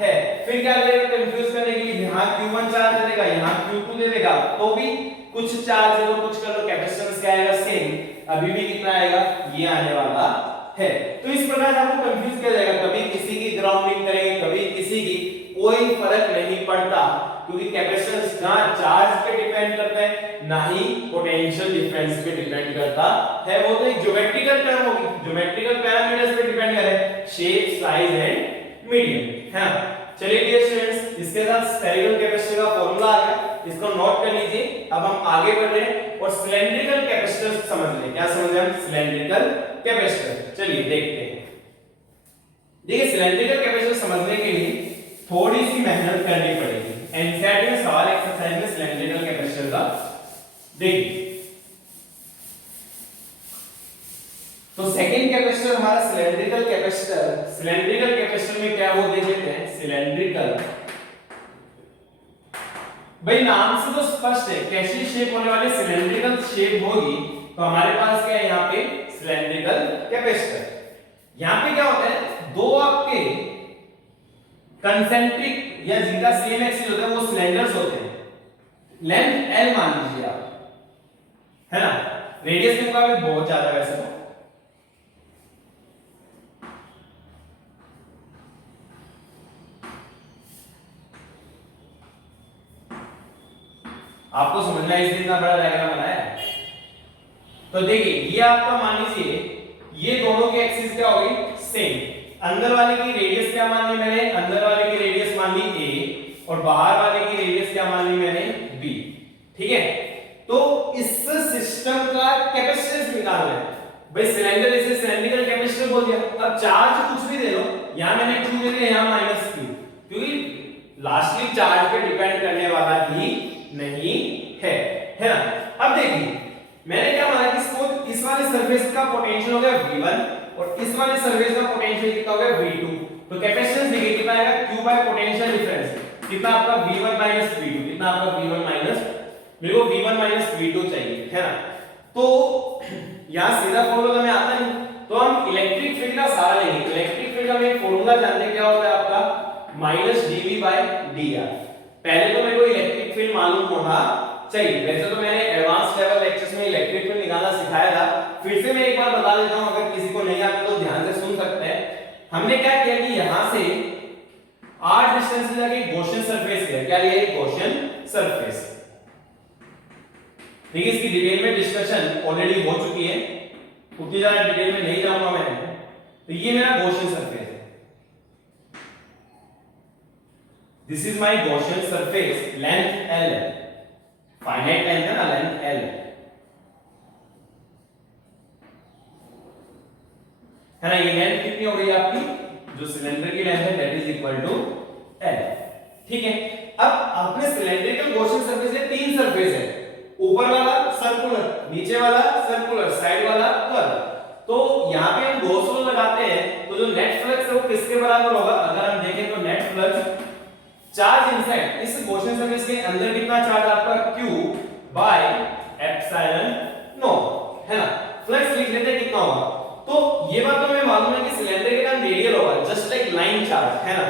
है। फिर क्या करेगा कंफ्यूज करने के लिए, यहां Q1 चार्ज दे देगा, यहां Q2 दे देगा, तो भी कुछ चार्ज है तो कुछ कर लो, कैपेसिटेंस क्या आएगा? सेम, अभी भी कितना आएगा? ये आने वाला है। तो इस प्रकार आपको कंफ्यूज किया जाएगा, कभी किसी की ग्राउंडिंग करेंगे, कभी किसी की, कोई फर्क नहीं पड़ता, क्योंकि कैपेसिटेंस ना चार्ज पे डिपेंड करता है ना ही पोटेंशियल डिफरेंस पे डिपेंड करता है। वो तो एक ज्योमेट्रिकल टर्म होगी, ज्योमेट्रिकल पैरामीटर्स पे डिपेंड करे, शेप, साइज एंड मीडियम, है। चलिए डियर स्टूडेंट्स, इसके साथ स्फेरिकल कैपेसिटर का फार्मूला आ गया, इसको नोट कर लीजिए। अब हम आगे बढ़ रहे हैं और सिलेंड्रिकल कैपेसिटर समझ लें। क्या समझ रहे हैं? Cylindrical capacitor. चलिए देखते हैं। देखिए सिलेंड्रिकल कैपेसिटर समझने के लिए थोड़ी सी मेहनत करनी पड़ेगी। एनसीईआरटी में सवाल एक्सरसाइज में सिलेंड्रिकल कैपेसिटर का देखिए। तो सेकंड कैपेसिटर हमारा सिलेंड्रिकल कैपेसिटर, सिलेंड्रिकल कैपेसिटर में क्या वो देख लेते हैं, सिलेंड्रिकल। भाई नाम से तो स्पष्ट है कैसी शेप होने वाली, सिलेंड्रिकल शेप होगी, तो हमारे पास क्या है यहाँ पे सिलेंड्रिकल कैपेसिटर। यहाँ पे क्या होता है, दो आपके कंसेंट्रिक या जिनका सेम एक्सिस होता है वो सिलेंडर्स होते हैं, लेंथ L मान लीजिए आप, है ना। रेडियस के मुकाबले बहुत ज्यादा वैसे तो, आपको समझना है इसलिए इतना बड़ा डायग्राम बनाया है। तो देखिए ये आपका मान लीजिए ये दोनों की एक्सिस क्या होगी? सेम। अंदर वाले की रेडियस क्या मान ली मैंने? अंदर वाले की रेडियस मान ली A और बाहर वाले की रेडियस क्या मान ली मैंने? B। ठीक है, तो इस सिस्टम का कैपेसिटेंस निकालना है। भाई सिलेंडर इसे सिलेंड्रिकल कैपेसिटर बोल दिया। अब चार्ज कुछ भी दे लो, यहां मैंने Q दे दिया, यहां -Q, क्योंकि लास्टली चार्ज पे डिपेंड करने वाला ही नहीं है ना। अब देखिए मैंने क्या माना कि इसको इस वाले सरफेस का पोटेंशियल हो गया V1 और इस वाले सरफेस का पोटेंशियल कितना हो गया V2। तो कैपेसिटेंस देखिए कितना आएगा, Q बाय पोटेंशियल डिफरेंस, कितना आपका V1 माइनस V2, कितना आपका V1 माइनस, मेरे को V1 माइनस V2 चाहिए, है ना। तो यहां सीधा फॉर्मूला में आता नहीं, तो हम इलेक्ट्रिक फील्ड का सहारा लेंगे। इलेक्ट्रिक फील्ड का मैं फॉर्मूला जानते हैं क्या होता है आपका, माइनस dV बाय dr। पहले तो मेरे को इलेक्ट्रिक फील्ड मालूम होना चाहिए, वैसे तो मैंने एडवांस लेवल लेक्चर्स में इलेक्ट्रिक फील्ड निकालना सिखाया था, फिर से मैं एक बार बता देता हूं, अगर किसी को नहीं आता तो ध्यान से सुन सकते हैं। हमने क्या किया कि यहां से r डिस्टेंस से जाके गॉसियन सरफेस लिया, क्या लिया? गॉसियन सरफेस, देखिए इसकी डिटेल में डिस्कशन ऑलरेडी हो चुकी है, उतनी ज्यादा डिटेल में नहीं जाऊंगा मैं। तो ये मेरा गॉसियन सरफेस है, this is my Gaussian surface, length L, finite length है ना, लेंथ L है ना। ये लेंथ कितनी हो गई आपकी, जो सिलेंडर की लेंथ है that is equal to L। ठीक है, अब अपने सिलेंड्रिकल गॉसियन सरफेस है, तीन सरफेस है, ऊपर वाला सर्कुलर, नीचे वाला सर्कुलर, साइड वाला कर्व। तो यहाँ पे हम गॉस लॉ लगाते हैं तो जो नेट फ्लक्स है वो किसके बराबर होगा, अगर हम देखें तो नेट फ्लक्स चार्ज इनसाइड, इस गॉसियन सरफेस के अंदर कितना चार्ज आपका Q बाय एप्सिलॉन नॉट है ना। फ्लक्स लिख लेते हैं कितना होगा, तो ये बात तो हमें मालूम है कि सिलेंडर के नाम रेडियल होगा, जस्ट लाइक लाइन चार्ज है ना।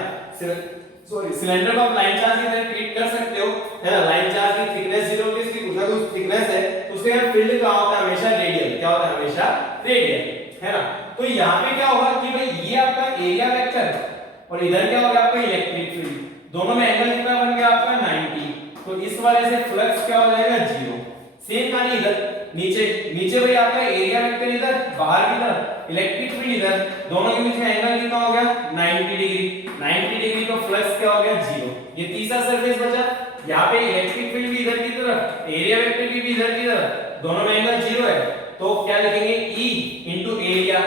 सॉरी, सिलेंडर को आप लाइन चार्ज की तरह ट्रीट कर सकते हो है ना। लाइन चार्ज की थिकनेस 0 होती है, इसकी कुछ ना कुछ थिकनेस है, उसके बाद फील्ड क्या होता है, हमेशा रेडियल, क्या होता है, हमेशा रेडियल है ना। तो यहाँ पे क्या होगा कि भाई ये आपका एरिया वेक्टर और इधर क्या होगा आपका इलेक्ट्रिक फील्ड, दोनों में एंगल कितना बन गया आपका 90, तो इस वाले से फ्लक्स क्या हो जाएगा 0। सेम कहानी इधर, नीचे भाई आपका एरिया वेक्टर इधर, बाहर की तरफ इलेक्ट्रिक फील्ड इधर, दोनों के बीच में एंगल कितना हो गया 90 डिग्री, 90 डिग्री तो फ्लक्स क्या हो गया 0। ये तीसरा सरफेस बचा, यहाँ पे इलेक्ट्रिक फील्ड भी इधर की तरफ, एरिया वेक्टर भी इधर की तरफ, दोनों में एंगल 0 है, तो क्या लिखेंगे E into area,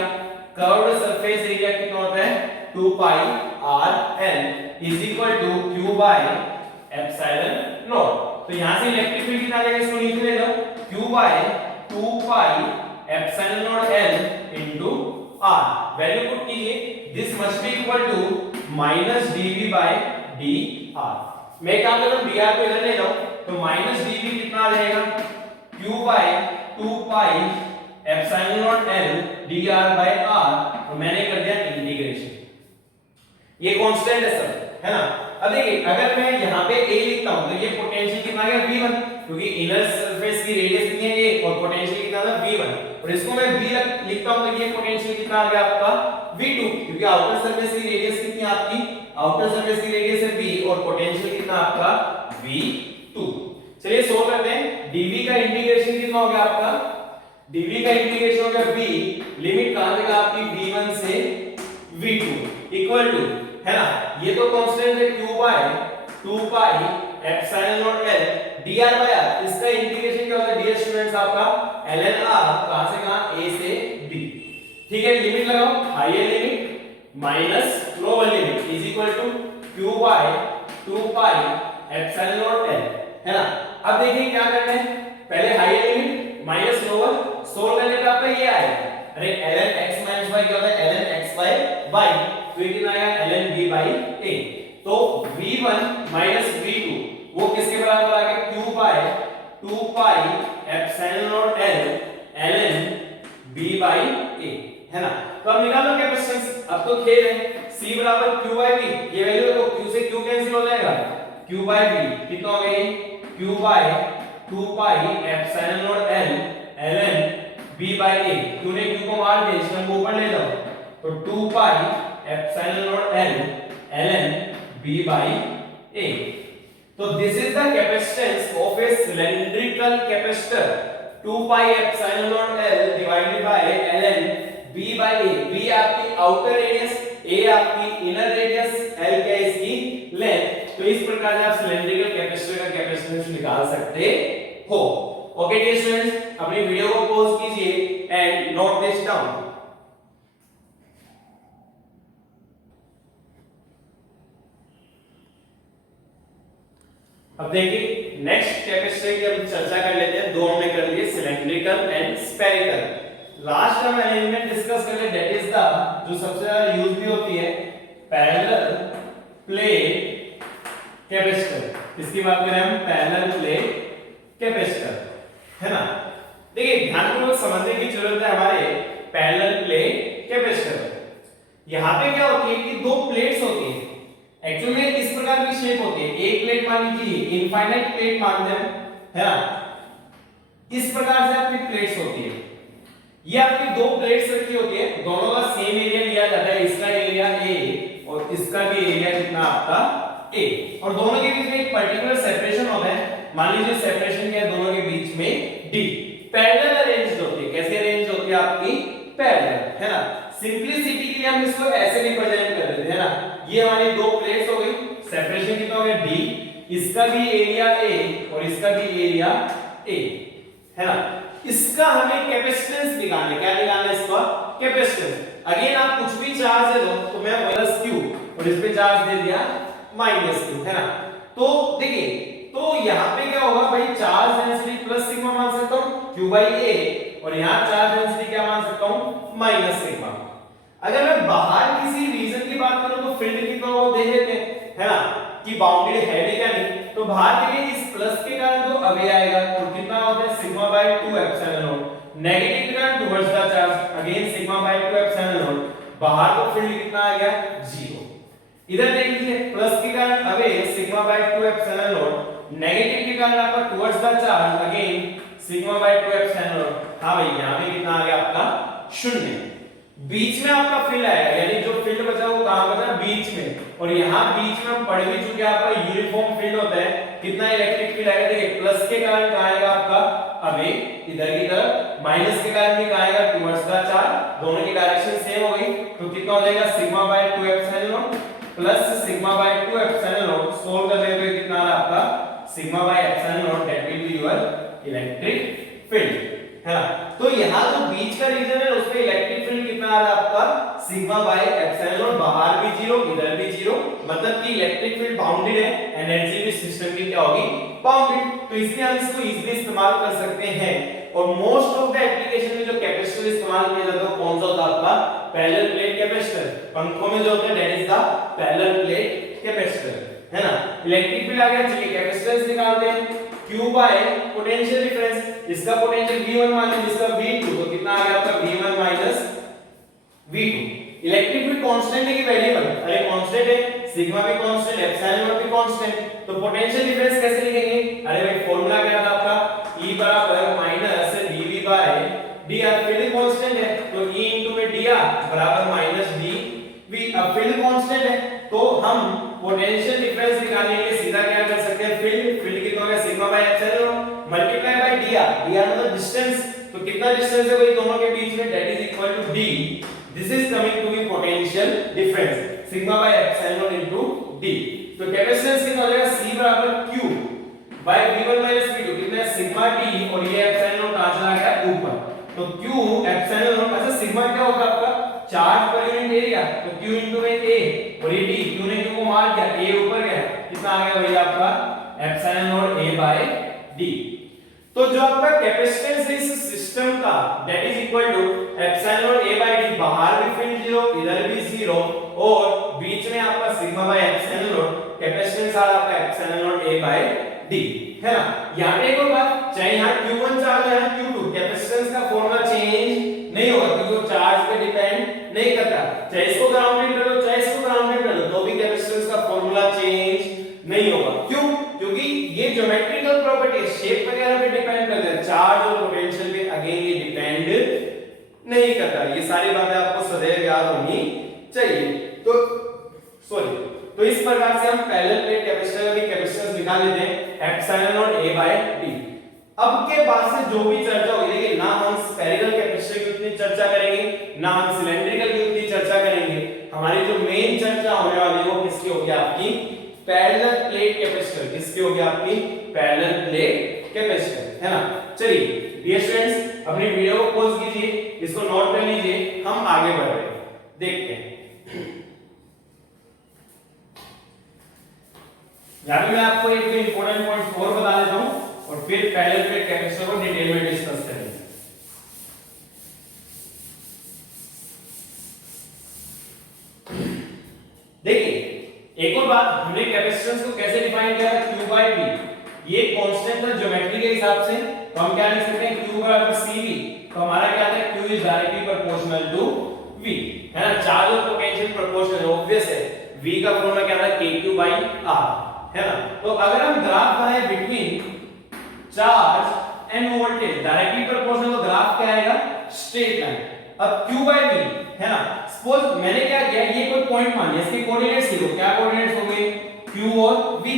curved surface area कितना होता है 2 pi r l is equal to Q by epsilon nought. तो यहां से इलेक्ट्रिक फील्ड कितना आ जाएगा, इसको नीचे ले जाओ, Q by 2 pi epsilon not l into r, value put कीजिए, this must be equal to minus dv by dr। मैं क्या कर रहा हूं, dr को इधर ले जाऊं तो माइनस dv कितना आ जाएगा Q by 2 pi epsilon not l dr by r, और मैंने कर दिया इंटीग्रेशन, ये कांस्टेंट है सर है ना। अब देखिए अगर मैं यहाँ पे a लिखता हूं तो ये पोटेंशियल कितना आ गया v1, क्योंकि इनर सरफेस की रेडियस कितनी है a और पोटेंशियल कितना था v1, और इसको मैं v लिखता हूं तो ये पोटेंशियल कितना आ गया आपका v2, क्योंकि आउटर सरफेस की रेडियस कितनी है आपकी, आउटर सरफेस की रेडियस है v और पोटेंशियल कितना आपका v2। चलिए सोल्व करते हैं, dv का इंटीग्रेशन कितना हो गया आपका, dv का इंटीग्रेशन हो गया v, लिमिट कहां तक आपकी v1 से v2 इक्वल टू है ना, ये तो कांस्टेंट है Q by 2 pi epsilon not l dr by r, इसका इंटीग्रेशन क्या होता है डियर स्टूडेंट्स आपका ln r, कहां से कहां a से b। ठीक है, लिमिट लगाओ, higher limit minus lower limit is equal to Q by 2 pi epsilon not l है ना। अब देखिए क्या करना है, पहले higher limit minus lower, solve करने पे आपका ये आएगा, अरे ln x माइनस y क्या होता है ln x बाय y, तो ये कितना आएगा ln b बाई a, तो v1 माइनस v2 वो किसके बराबर आ गया Q by 2 pi epsilon not l ln b by a है ना। तो अब निकालो कैपेसिटेंस, अब तो खेल है, c बराबर Q बाय v, ये वैल्यू देखो Q से Q कैंसिल हो जाएगा, Q बाय v कितना हो गया Q by 2 pi epsilon not l ln b by a, Q ने Q को मार दिया, इसको ऊपर ले जाओ, तो 2 pi epsilon not l ln b by a। तो this is the capacitance of A cylindrical capacitor, 2 pi epsilon not l divided by ln b by a, b आपकी आउटर रेडियस, a आपकी इनर रेडियस, l क्या है इसकी length. तो इस प्रकार से आप सिलेंड्रिकल कैपेसिटर का कैपेसिटेंस निकाल सकते हो। ओके डियर स्टूडेंट्स, अपनी वीडियो को पॉज कीजिए एंड नोट दिस डाउन। अब देखिए नेक्स्ट कैपेसिटर की हम चर्चा कर लेते हैं, दो हमने कर लिए सिलेंड्रिकल एंड स्फेरिकल। लास्ट हम अरेंजमेंट डिस्कस कर ले, दैट इज द जो सबसे ज्यादा यूज भी होती है पैरेलल प्लेट कैपेसिटर। इसकी बात करें हम पैरेलल प्लेट कैपेसिटर है ना। देखिए ध्यानपूर्वक समझने की जरूरत है हमारे पैरेलल प्लेट कैपेसिटर। यहां पे क्या होती है कि दो प्लेट्स होती है, एक्चुअली में इस प्रकार की शेप होती है, एक प्लेट मान लीजिए इनफाइनाइट प्लेट मानते हैं है ना, इस प्रकार से आपकी प्लेट्स होती है। ये आपकी दो प्लेट्स रखी होती है, दोनों का सेम एरिया लिया जाता है, इसका एरिया a और इसका भी एरिया कितना आपका a, और दोनों के बीच में एक पर्टिकुलर सेपरेशन होता है। मान लीजिए सेपरेशन क्या है, दोनों के बीच में डी पैरेलल अरेंज्ड होती है। कैसे अरेंज होती है आपकी? पैरेलल, है ना। सिंपलिसिटी के लिए हम इसको ऐसे रिप्रेजेंट कर देते हैं, है ना। ये हमारी दो प्लेट्स हो गई, सेपरेशन कितना हो गया डी, इसका भी एरिया ए और इसका भी एरिया ए, है ना। इसका हमें कैपेसिटेंस निकालना है। क्या निकालना है इसका? कैपेसिटेंस। अगेन आप कुछ भी चार्ज दे दो तो मैं प्लस क्यू और इस पे चार्ज दे दिया माइनस क्यू, है ना। तो देखिए, तो यहाँ पे क्या होगा भाई, चार्ज डेंसिटी प्लस सिग्मा मान सकता हूँ क्यू बाई ए, और यहाँ चार्ज डेंसिटी क्या मान सकता हूँ? Minus sigma. अगर मैं बाहर किसी रीजन की बात करूं तो फील्ड की तो देख लेते हैं, है ना, कि बाउंडेड है भी क्या नहीं। तो बाहर के लिए इस प्लस के कारण तो अवे आएगा, तो कितना होता है? Sigma bye 2 epsilon not. Negative के कारण towards the charge, again sigma bye 2 epsilon not. बाहर तो फील्ड कितना आ गया? 0। इधर देख लीजिए, प्लस के कारण away sigma bye 2 epsilon not, negative के कारण आपका towards the charge, again sigma bye 2 epsilon not. हां भाई, यहां पे कितना आ गया आपका? 0। बीच में आपका फील्ड आएगा, यानी जो फील्ड बचा वो कहां बचा? बीच में। और यहां बीच में हम पढ़ भी चुके हैं, आपका यूनिफॉर्म फील्ड होता है। कितना इलेक्ट्रिक फील्ड आएगा? देखिए, प्लस के कारण कहां आएगा आपका? अवे इधर की तरफ, माइनस के कारण भी कहां आएगा? Towards the charge. दोनों की डायरेक्शन सेम हो गई, तो कितना हो जाएगा? Sigma bye 2 epsilon not plus sigma bye 2 epsilon not. Solve कर देंगे तो कितना आ रहा है आपका? Sigma by epsilon not, that will be your electric field, है ना। तो यहाँ जो बीच का रीजन है उसमें इलेक्ट्रिक फील्ड कितना आ रहा है आपका? Sigma by epsilon not. बाहर भी 0 इधर भी 0, मतलब कि इलेक्ट्रिक फील्ड बाउंडेड है, एनर्जी भी सिस्टम की क्या होगी? बाउंडेड। तो इसलिए हम इसको इजीली इस्तेमाल कर सकते हैं। और मोस्ट ऑफ द एप्लीकेशन में जो कैपेसिटर इस्तेमाल किया जाता है कौन सा होता है आपका? Parallel plate capacitor. पंखों में जो होता है that is the parallel plate capacitor, है ना। इलेक्ट्रिक फील्ड आ गया, चलिए कैपेसिटेंस निकालते हैं। Q बाय पोटेंशियल डिफरेंस, इसका पोटेंशियल V1 माइनस इसका V2, तो कितना आ गया आपका? V1 minus V2। Electric field constant है कि वेरिएबल? अरे कांस्टेंट है, सिग्मा भी कांस्टेंट, एप्सिलॉन नॉट भी कांस्टेंट, तो पोटेंशियल डिफरेंस कैसे लिखेंगे? अरे भाई फॉर्मूला क्या था आपका? E बराबर minus dV by dr। Field constant है तो E इनटू में dr बराबर माइनस dV। अब फील्ड कांस्टेंट है तो हम पोटेंशियल डिफरेंस निकालने के लिए सीधा क्या कर सकते हैं? फील्ड कितना होगा? Sigma by epsilon multiply by dr मतलब डिस्टेंस। तो कितना डिस्टेंस है भाई दोनों के बीच में? That is equal to d। This is coming to be potential difference, sigma by epsilon into d। तो कैपेसिटेंस कितना हो जाएगा? C बराबर q bye v1 minus v2, कितना है? सिग्मा d, और ये एप्सिलॉन कहां चला गया? ऊपर। तो q एप्सिलॉन, अच्छा सिग्मा क्या होगा आपका? चार्ज पर यूनिट एरिया, तो q इनटू में a, और ये d, q ने q को मार दिया, a ऊपर गया, कितना आ गया भैया आपका? Epsilon not a by d। तो जो आपका कैपेसिटेंस है इस सिस्टम का that is equal to epsilon not a by d। बाहर भी फील्ड 0 इधर भी 0, और बीच में आपका sigma by epsilon nought, capacitance आ रहा है आपका epsilon not a by d, है ना। यहां पे एक और बात, चाहे यहां q1 चार्ज है यहां q2, कैपेसिटेंस का फॉर्मूला चेंज नहीं होगा क्योंकि वो चार्ज पे डिपेंड नहीं करता। चाहे इसको ग्राउंडेड कर लो चाहे इसको ग्राउंडेड कर लो, तो भी कैपेसिटेंस का फॉर्मूला चेंज नहीं होगा। क्यों? क्योंकि ये ज्योमेट्रिकल प्रॉपर्टी है, शेप वगैरह पे डिपेंड करता है, चार्ज और पोटेंशियल पे अगेन ये डिपेंड नहीं करता। ये सारी बातें आपको सदैव याद होनी चाहिए। तो तो इस प्रकार से हम पैरेलल प्लेट कैपेसिटर की कैपेसिटेंस निकाल लेते हैं epsilon not a by d। अब के बाद से जो भी चर्चा होगी, देखिए ना हम स्फेरिकल कैपेसिटर की उतनी चर्चा करेंगे ना हम सिलेंड्रिकल की उतनी चर्चा करेंगे। हमारी जो मेन चर्चा होने वाली है वो किसकी होगी? आपकी पैरेलल प्लेट कैपेसिटर। किसकी होगी? आपकी पैरेलल प्लेट कैपेसिटर, है ना। चलिए डियर स्टूडेंट्स, अपनी वीडियो को पॉज कीजिए, इसको नोट कर लीजिए, हम आगे बढ़ रहे हैं, देखते हैं। यहां पे मैं आपको एक इंपॉर्टेंट पॉइंट और बता देता हूं और फिर पैरेलल प्लेट कैपेसिटर को डिटेल में डिस्कस करेंगे। देखिए एक और बात, हमने कैपेसिटेंस को कैसे डिफाइन किया था? Q by V। ये कांस्टेंट था ज्योमेट्री के हिसाब से, तो हम क्या लिख सकते हैं? Q बराबर CV। तो हमारा क्या था? Q is directly proportional to V, है ना। चार्ज और पोटेंशियल प्रोपोर्शनल है, ऑब्वियस है। V का फॉर्मूला क्या था? KQ बाय R, है ना। तो अगर हम ग्राफ बनाए between charge end voltage directly proportional, तो ग्राफ क्या आएगा? Straight line. अब Q बाय V, है ना। सपोज मैंने क्या किया, ये कोई पॉइंट मान लिया, इसके कोऑर्डिनेट्स लिखो। क्या कोऑर्डिनेट्स हो गए? Q और V,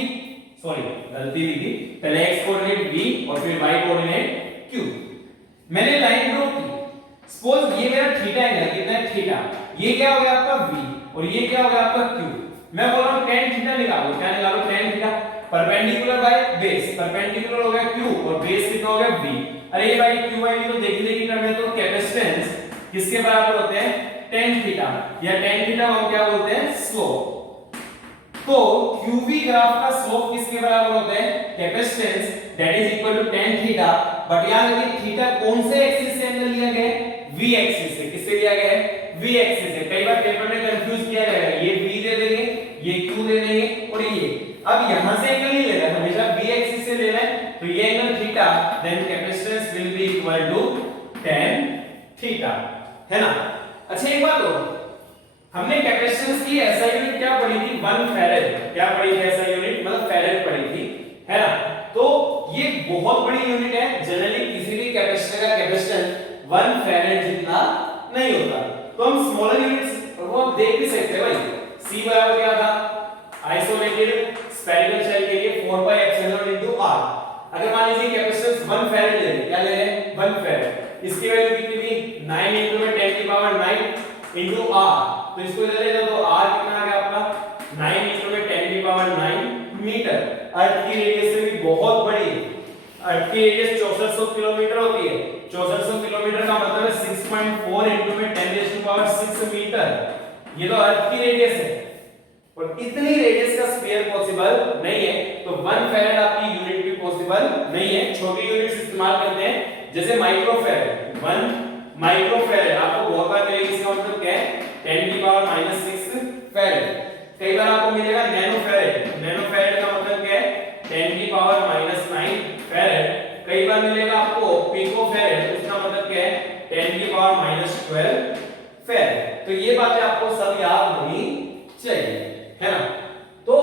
सॉरी गलती लिखी, पहले x कोऑर्डिनेट V और फिर y कोऑर्डिनेट Q। मैंने लाइन ड्रॉ की, सपोज ये मेरा थीटा एंगल कितना है थीटा, ये क्या हो गया आपका V और ये क्या हो गया आपका Q। मैं बोल रहा हूं tan थीटा निकालो, क्या निकालो tan theta, perpendicular by base, perpendicular हो गया Q और बेस कितना हो गया V। अरे भाई Q बाय V तो देखी कर रहे, तो कैपेसिटेंस किसके बराबर होते हैं tan थीटा, या tan थीटा हम क्या बोलते हैं स्लोप। तो QV ग्राफ का स्लोप किसके बराबर होता है capacitance that is equal to tan theta, but याद रखिए थीटा कौन से एक्सिस से एंगल लिया गया है V एक्सिस से, किससे लिया गया है V एक्सिस से। कई बार पेपर में कंफ्यूज किया जाएगा, ये V दे देंगे ये Q दे देंगे और ये, अब यहां से एंगल नहीं लेना, हमेशा V एक्सिस से लेना है, तो ये angle theta then capacitance will be equal to tan theta, है ना। अच्छा एक बात और, हमने कैपेसिटेंस की एसआई यूनिट क्या पढ़ी थी 1 फैरेड, क्या पढ़ी थी एसआई यूनिट मतलब फैरेड पढ़ी थी, है ना। तो ये बहुत बड़ी यूनिट है, जनरली किसी भी कैपेसिटर का कैपेसिटेंस 1 फैरेड जितना नहीं होता, तो हम स्मॉलर यूनिट्स वो आप देख भी सकते हैं भाई। C बराबर क्या था आइसोलेटेड स्फेरिकल शेल के लिए 4 पाई एप्सिलॉन इनटू r। अगर मान लीजिए कैपेसिटेंस 1 फैरेड ले, क्या ले रहे हैं 1 फैरेड, इसकी वैल्यू कितनी थी 9 into 10 की पावर 9 into r, तो इसको ले लेगा तो r कितना आ गया आपका 9 into 10 की पावर 9 मीटर। अर्थ की रेडियस से भी बहुत बड़ी है, अर्थ की रेडियस 6400 किलोमीटर होती है, 6400 किलोमीटर का मतलब है 6.4 into 10 raised to power 6 metre, ये तो अर्थ की रेडियस है, और इतनी रेडियस का स्फीयर पॉसिबल नहीं है, तो 1 फैरेड आपकी यूनिट भी पॉसिबल नहीं है। छोटी यूनिट्स इस्तेमाल करते हैं जैसे माइक्रोफैरेड, 1 माइक्रोफैरेड आपको बहुत बार मिलेगी, इसका मतलब क्या है 10 की पावर -6 फैरेड। कई बार आपको मिलेगा नैनोफैरेड, नैनोफैरेड का मतलब क्या है 10 की पावर -9 फैरेड। कई बार मिलेगा आपको पिकोफैरेड, उसका मतलब क्या है 10 की पावर -12 फैरेड। तो ये बातें आपको सब याद होनी चाहिए, है ना। तो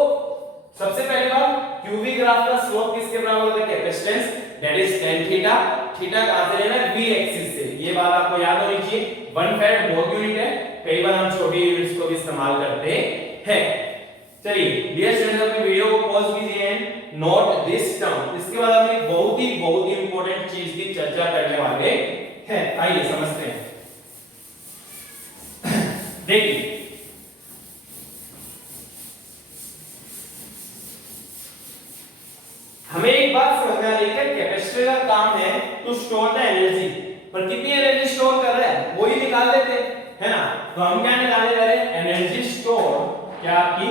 सबसे पहले बात QV ग्राफ का स्लोप किसके बराबर होता है capacitance that is tan theta, theta कहां से लेना है V एक्सिस से, ये बात आपको याद होनी चाहिए। 1 फैरेड बहुत यूनिट है, कई बार हम छोटी यूनिट्स को भी इस्तेमाल करते हैं। चलिए डियर स्टूडेंट्स अपनी वीडियो को पॉज कीजिए एंड नोट दिस टर्म। इसके बाद हम एक बहुत ही इंपॉर्टेंट चीज की चर्चा करने वाले हैं, आइए समझते हैं। देखिए हमें एक बात समझना है कि कैपेसिटर का काम है टू स्टोर द एनर्जी, पर कितनी एनर्जी स्टोर कर रहा है वो ही निकाल देते हैं, है ना। तो हम क्या निकालने जा रहे हैं एनर्जी स्टोर, क्या की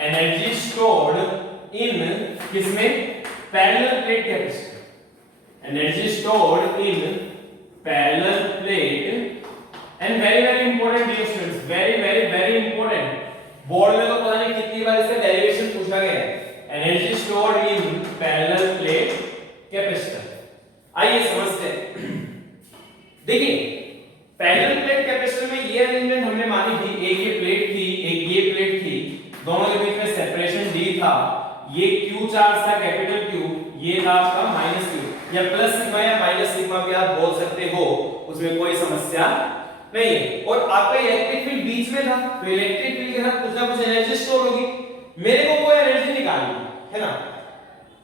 एनर्जी स्टोर्ड इन किसमें parallel plate capacitor, energy stored in parallel plate. And very important dear students, very important, board में तो पता नहीं कितनी बार इसका डेरिवेशन पूछा गया है, energy stored in parallel plate capacitor. आइए समझते हैं। देखिए पैरेलल प्लेट कैपेसिटर में ये अरेंजमेंट हमने मानी थी, एक ये प्लेट थी एक ये प्लेट थी, दोनों के बीच में सेपरेशन D था, ये Q चार्ज था कैपिटल Q, ये था आपका -Q या प्लस सिग्मा या माइनस सिग्मा भी आप बोल सकते हो, उसमें कोई समस्या नहीं है। और आपका इलेक्ट्रिक फील्ड बीच में था, तो इलेक्ट्रिक फील्ड के साथ कुछ ना कुछ एनर्जी स्टोर होगी, मेरे को कोई एनर्जी निकालनी है ना।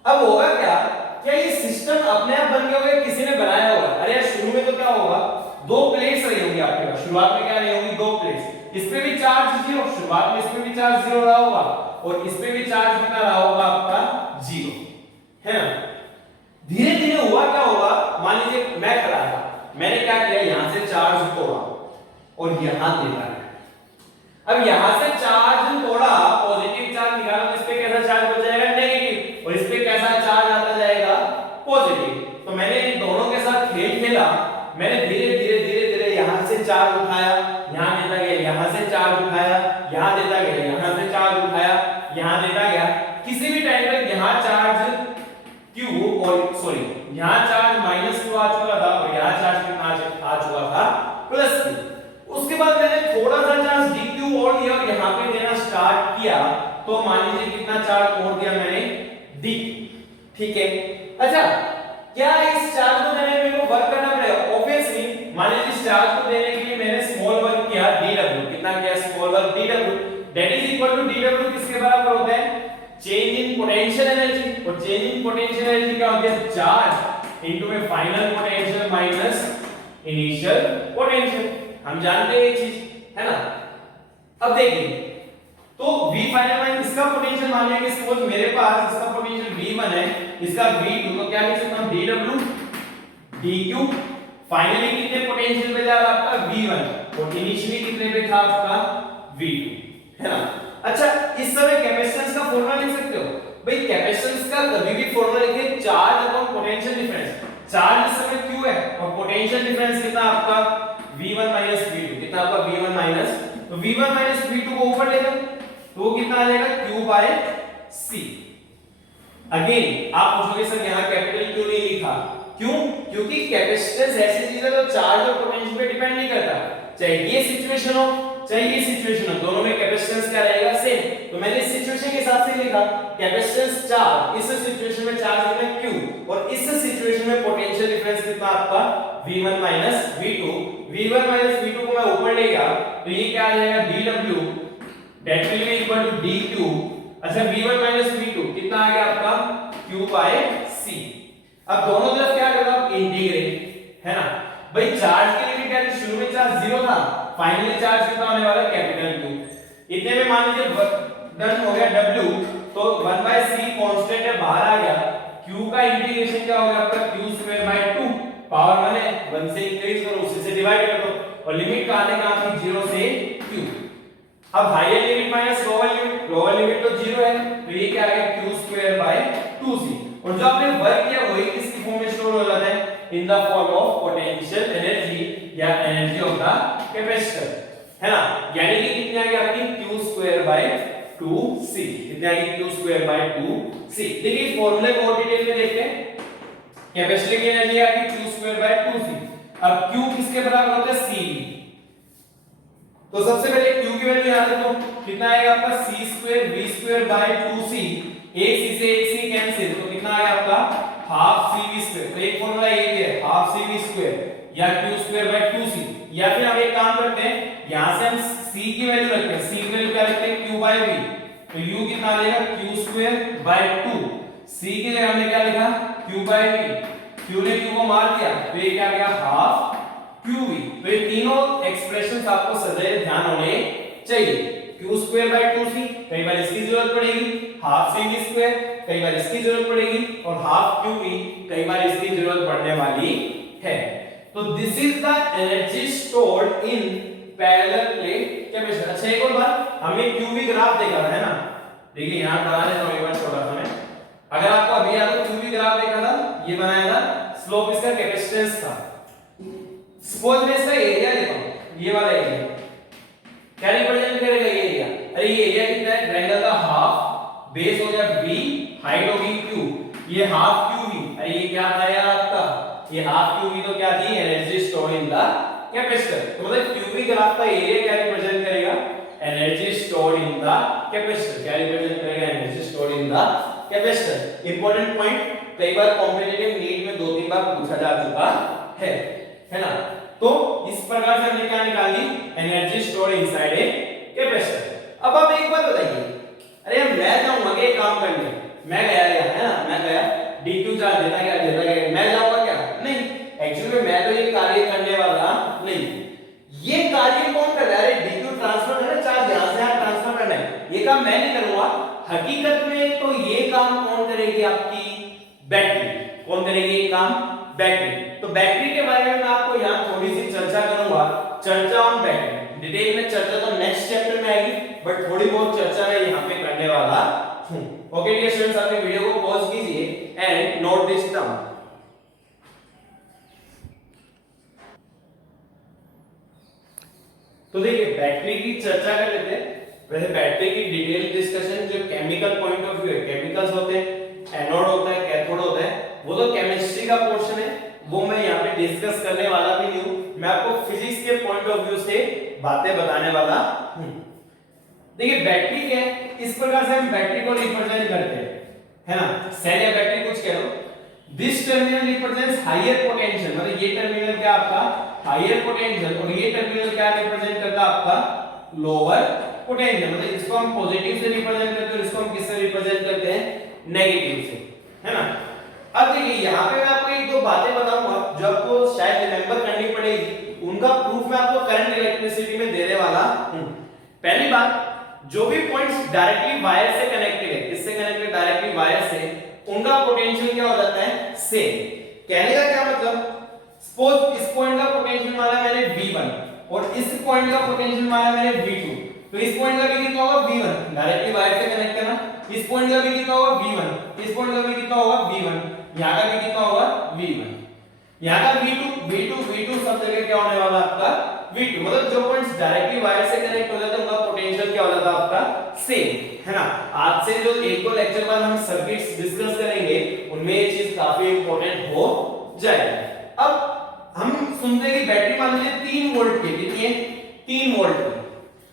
अब होगा क्या ये सिस्टम अपने आप बन गया होगा, किसी ने बनाया होगा। अरे यार शुरू में तो क्या होगा, दो प्लेट्स रही होंगी आपके पास, शुरुआत में क्या रही होंगी दो प्लेट्स, इस पे भी चार्ज 0, शुरुआत में इस पे भी चार्ज 0 रहा होगा और इस पे भी चार्ज कितना रहा होगा आपका 0, है ना। धीरे धीरे हुआ क्या होगा, मान लीजिए मैं खड़ा था, मैंने क्या किया यहां से चार्ज तोड़ा और यहां दे रहा है। अब यहां से चार्ज तोड़ा, पॉजिटिव चार्ज निकाला तो इस पे कैसा चार्ज बच जाएगा नेगेटिव, और इस पे कैसा चार्ज आता जाएगा पॉजिटिव। तो मैंने इन दोनों के साथ खेल खेला, मैंने धीरे धीरे यहां से चार्ज उठाया, यहां देता गया, यहां से चार्ज उठाया, यहां देता गया, यहां से चार्ज उठाया, यहां देता गया। किसी भी टाइम पर यहां चार्ज Q और सॉरी यहां चार्ज -Q आ चुका था और यहां चार्ज कितना आ चुका था +Q। उसके बाद मैंने थोड़ा सा चार्ज dQ और दिया और यहां पे देना स्टार्ट किया, तो मान लीजिए कितना चार्ज और दिया मैंने dQ, ठीक है। अच्छा क्या इस चार्ज को देने में मेरे को वर्क करना पड़ेगा, ऑब्वियसली। मान लीजिए इस चार्ज को देने के लिए मैंने स्मॉल वर्क किया dW, कितना किया small work dW, that is equal to dW किसके बराबर होता है चेंज इन पोटेंशियल एनर्जी, और चेंज इन पोटेंशियल एनर्जी क्या होती है चार्ज इनटू में final potential minus initial potential. हम जानते हैं ये चीज, है ना। अब देखिए, तो V फाइनल माइनस इसका पोटेंशियल मान लेंगे, सपोज मेरे पास इसका पोटेंशियल V1 है, इसका V2, तो क्या लिख सकता हूं dW dQ। फाइनली कितने पोटेंशियल पे जा रहा है आपका V1 और इनिशियली कितने पे था आपका V2, है ना। अच्छा, इस समय कैपेसिटेंस का फॉर्मूला लिख सकते हो भाई। कैपेसिटेंस का कभी भी फॉर्मूला लिखिए charge upon potential difference. Charge इस समय Q है और पोटेंशियल डिफरेंस कितना आपका V1 V2, कितना आपका V1 माइनस, तो V1 V2 को ऊपर ले लो तो वो कितना आ जाएगा Q/C। अगेन आप पूछोगे सर यहां कैपिटल क्यों नहीं लिखा, क्यों? क्योंकि कैपेसिटेंस ऐसी चीज है जो चार्ज और पोटेंशियल पे डिपेंड नहीं करता। चाहे ये सिचुएशन हो चाहे ये सिचुएशन हो, दोनों में कैपेसिटेंस क्या रहेगा, सेम। तो मैंने इस सिचुएशन के हिसाब से लिखा कैपेसिटेंस चार्ज, इस सिचुएशन में चार्ज कितना Q और इस सिचुएशन में पोटेंशियल डिफरेंस कितना आपका V1 V2। V1 V2 को मैं ऊपर ले गया तो ये क्या आ जाएगा dW that will be equal to dQ। अच्छा, V1 V2 कितना आ गया आपका Q/C। अब दोनों तरफ क्या कर रहा हूं, इंटीग्रेट, है ना भाई। चार्ज की लिमिट क्या थी, शुरू में चार्ज 0 था, फाइनली चार्ज कितना होने वाला है कैपिटल Q। इतने में मान लीजिए डन हो गया W, तो 1/C कांस्टेंट है, बाहर आ गया। Q का इंटीग्रेशन क्या हो गया आपका Q²/2, पावर 1 है, 1 से इंक्रीज करो, उसी से डिवाइड कर दो और लिमिट का आने का आपकी 0 से Q। अब higher limit minus lower limit तो 0 है, तो ये क्या आ गया Q²/2C। और जो आपने वर्क किया वही किसकी फॉर्म में स्टोर हो जाता है, in the form of potential energy या एनर्जी ऑफ द कैपेसिटर, है ना। यानी कि कितनी आ गई आपकी Q²/2C, कितनी आ गई Q²/2C। देखिए फॉर्मूले को और डिटेल में देखते हैं। कैपेसिटर की एनर्जी आ गई Q²/2C। अब Q किसके बराबर होता है, C। तो सबसे पहले Q की वैल्यू याद रखो, कितना आएगा आपका C² V²/2C। एक C से एक C कैंसिल, तो कितना आएगा आपका हाफ CV²। तो एक फॉर्मूला ये भी है, हाफ CV² या Q²/2C। या फिर हम एक काम करते हैं, यहां से हम C की वैल्यू रखते हैं, C की वैल्यू क्या रखते हैं Q/V। तो U कितना आ जाएगा Q²/2। C की जगह हमने क्या लिखा Q/V, Q ने Q को मार दिया तो ये क्या आ गया हाफ QV। तो ये तीनों एक्सप्रेशंस आपको सदैव ध्यान होने चाहिए। Q²/2C, कई बार इसकी जरूरत पड़ेगी, हाफ CV², कई बार इसकी जरूरत पड़ेगी और हाफ QV, कई बार इसकी जरूरत पड़ने वाली है। तो this is the energy stored in parallel plate capacitor. अच्छा, एक और बात, हमने QV ग्राफ देखा था, है ना। देखिए यहां बना लेता हूं एक बार छोटा सा मैं। अगर आपको अभी याद हो QV ग्राफ देखा था, ये बनाया था, स्लोप इसका कैपेसिटेंस था। सपोज मैं इसका एरिया देखा हूं, ये वाला एरिया क्या रिप्रेजेंट करेगा, ये एरिया। अरे ये एरिया कितना है, ट्रायंगल का हाफ, बेस हो गया B, हाइट होगी Q, ये हाफ QV। अरे ये क्या था यार आपका, ये हाफ QV तो क्या थी, energy stored in the capacitor. तो मतलब QV ग्राफ का एरिया क्या रिप्रेजेंट करेगा, energy stored in the capacitor. क्या रिप्रेजेंट करेगा, energy stored in the capacitor. Important point, कई बार कॉम्पिटिटिव नीट में 2-3 बार पूछा जा चुका है ना। तो इस प्रकार से हमने क्या निकाली, energy stored inside a capacitor. अब आप एक बात बताइए, अरे मैं जाऊंगा क्या काम करने, मैं गया है ना, मैं गया dq चार्ज देता गया, मैं जाऊंगा क्या, नहीं। एक्चुअली मैं तो ये कार्य करने वाला नहीं, ये कार्य कौन कर रहा है, अरे dq ट्रांसफर करना, चार्ज यहां से यहां ट्रांसफर करना है, ये काम मैं नहीं करूंगा। हकीकत में तो ये काम कौन करेगी, आपकी बैटरी। कौन करेगी ये काम, बैटरी। तो बैटरी के बारे में मैं आपको यहाँ थोड़ी सी चर्चा करूंगा, चर्चा ऑन बैटरी। डिटेल में चर्चा तो नेक्स्ट चैप्टर में आएगी, बट थोड़ी बहुत चर्चा मैं यहाँ पे करने वाला हूँ। ओके डियर स्टूडेंट्स, अपने वीडियो को पॉज कीजिए एंड नोट दिस डाउन। तो देखिए बैटरी की चर्चा कर लेते हैं। वैसे बैटरी की डिटेल डिस्कशन जो केमिकल पॉइंट ऑफ व्यू है, केमिकल्स होते हैं, एनोड होता है, कैथोड होता है, वो तो केमिस्ट्री का पोर्शन है, वो मैं यहाँ पे डिस्कस करने वाला भी नहीं हूँ। मैं आपको फिजिक्स के पॉइंट ऑफ व्यू से बातें बताने वाला हूँ। देखिए बैटरी क्या है, इस प्रकार से हम बैटरी को रिप्रेजेंट करते हैं, है ना। सेल या बैटरी कुछ कह लो। This terminal represents higher potential, मतलब ये टर्मिनल क्या आपका हायर पोटेंशियल, और ये टर्मिनल क्या रिप्रेजेंट करता है आपका लोअर पोटेंशियल। मतलब इसको हम पॉजिटिव से रिप्रेजेंट करते हैं और इसको हम किससे रिप्रेजेंट करते हैं, नेगेटिव से, है ना। अब देखिए यहाँ पे मैं आपको एक दो बातें बताऊंगा जो आपको शायद रिमेंबर करनी पड़ेगी, उनका प्रूफ मैं आपको करंट इलेक्ट्रिसिटी में देने वाला हूं। पहली बात, जो भी पॉइंट्स डायरेक्टली वायर से कनेक्टेड है, किससे कनेक्टेड, डायरेक्टली वायर से, उनका पोटेंशियल क्या हो जाता है, सेम। कहने का क्या मतलब, सपोज इस पॉइंट का पोटेंशियल माना मैंने V1 और इस पॉइंट का पोटेंशियल माना मैंने V2, तो इस पॉइंट का भी कितना होगा V1, डायरेक्टली वायर से कनेक्ट करना, इस पॉइंट का भी कितना होगा V1, इस पॉइंट का भी कितना होगा V1, यहां का भी कितना होगा V1, यहां का V2 V2 V2, सब जगह क्या होने वाला आपका V2। मतलब जो पॉइंट्स डायरेक्टली वायर से कनेक्ट हो जाते हैं उनका पोटेंशियल क्या हो जाता है आपका सेम, है ना। आज से जो एक दो लेक्चर बाद हम सर्किट्स डिस्कस करेंगे उनमें ये चीज काफी इंपॉर्टेंट हो जाएगी। अब हम सुनते हैं कि बैटरी मान लीजिए 3 वोल्ट की, कितनी है, 3 वोल्ट की।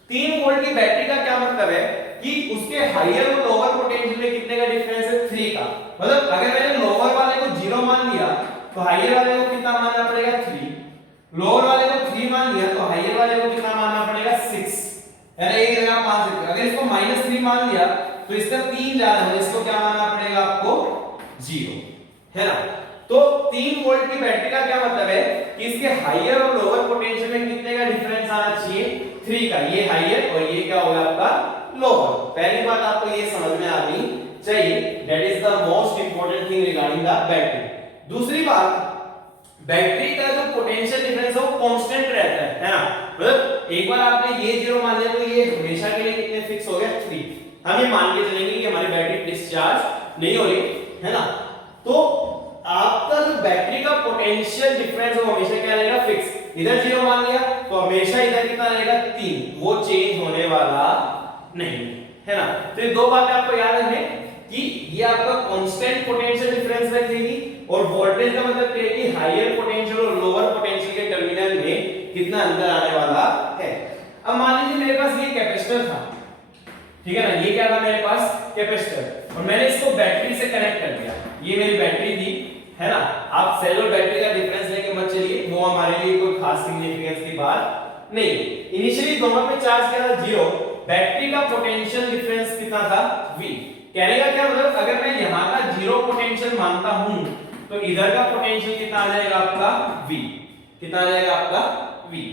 3 वोल्ट की बैटरी का क्या मतलब है कि उसके हायर और लोअर पोटेंशियल में कितने का डिफरेंस है, 3 का। मतलब अगर मैंने लोअर वाले को 0 मान लिया तो हायर वाले को कितना मानना पड़ेगा, 3। लोअर वाले को 3 मान लिया तो हायर वाले को कितना मानना पड़ेगा, 6। यानी एक जगह मान सकते हैं। अगर इसको -3 मान लिया तो इसका 3 ज्यादा है, इसको क्या मानना पड़ेगा आपको, 0, है ना। तो 3 वोल्ट की बैटरी का क्या मतलब है कि इसके हायर और लोअर पोटेंशियल में कितने का डिफरेंस आना चाहिए, 3 का। ये हायर और ये क्या होगा आपका लोअर। पहली बात आपको ये समझ में आनी चाहिए, that is the most important thing regarding the battery. दूसरी बात, बैटरी का जो पोटेंशियल डिफरेंस है वो कांस्टेंट रहता है ना। मतलब एक बार आपने ये 0 मान लिया तो ये हमेशा के लिए कितने फिक्स हो गया, 3। हम ये मान के चलेंगे कि हमारी बैटरी डिस्चार्ज नहीं हो रही, है ना। तो आपका जो बैटरी का पोटेंशियल डिफरेंस वो हमेशा क्या रहेगा, फिक्स। इधर 0 मान लिया तो हमेशा इधर कितना रहेगा, 3, वो चेंज होने वाला नहीं, है ना। तो ये दो बातें आपको याद रखनी कि ये आपका कांस्टेंट पोटेंशियल डिफरेंस रखेगी और वोल्टेज का मतलब क्या है कि हायर पोटेंशियल और लोअर पोटेंशियल के टर्मिनल में कितना अंतर आने वाला है। अब मान लीजिए मेरे पास ये कैपेसिटर था, ठीक है ना, ये क्या था मेरे पास, कैपेसिटर, और मैंने इसको बैटरी से कनेक्ट कर दिया। ये मेरी बैटरी थी, है ना। आप सेल और बैटरी का डिफरेंस लेके मत चलिए, वो हमारे लिए कोई खास सिग्निफिकेंस की बात नहीं। इनिशियली दोनों में चार्ज क्या था, 0। बैटरी का पोटेंशियल डिफरेंस कितना था, V। कहने का क्या मतलब, अगर मैं यहां का 0 पोटेंशियल मानता हूं तो इधर का पोटेंशियल कितना आ जाएगा आपका, V। कितना आ जाएगा आपका, V।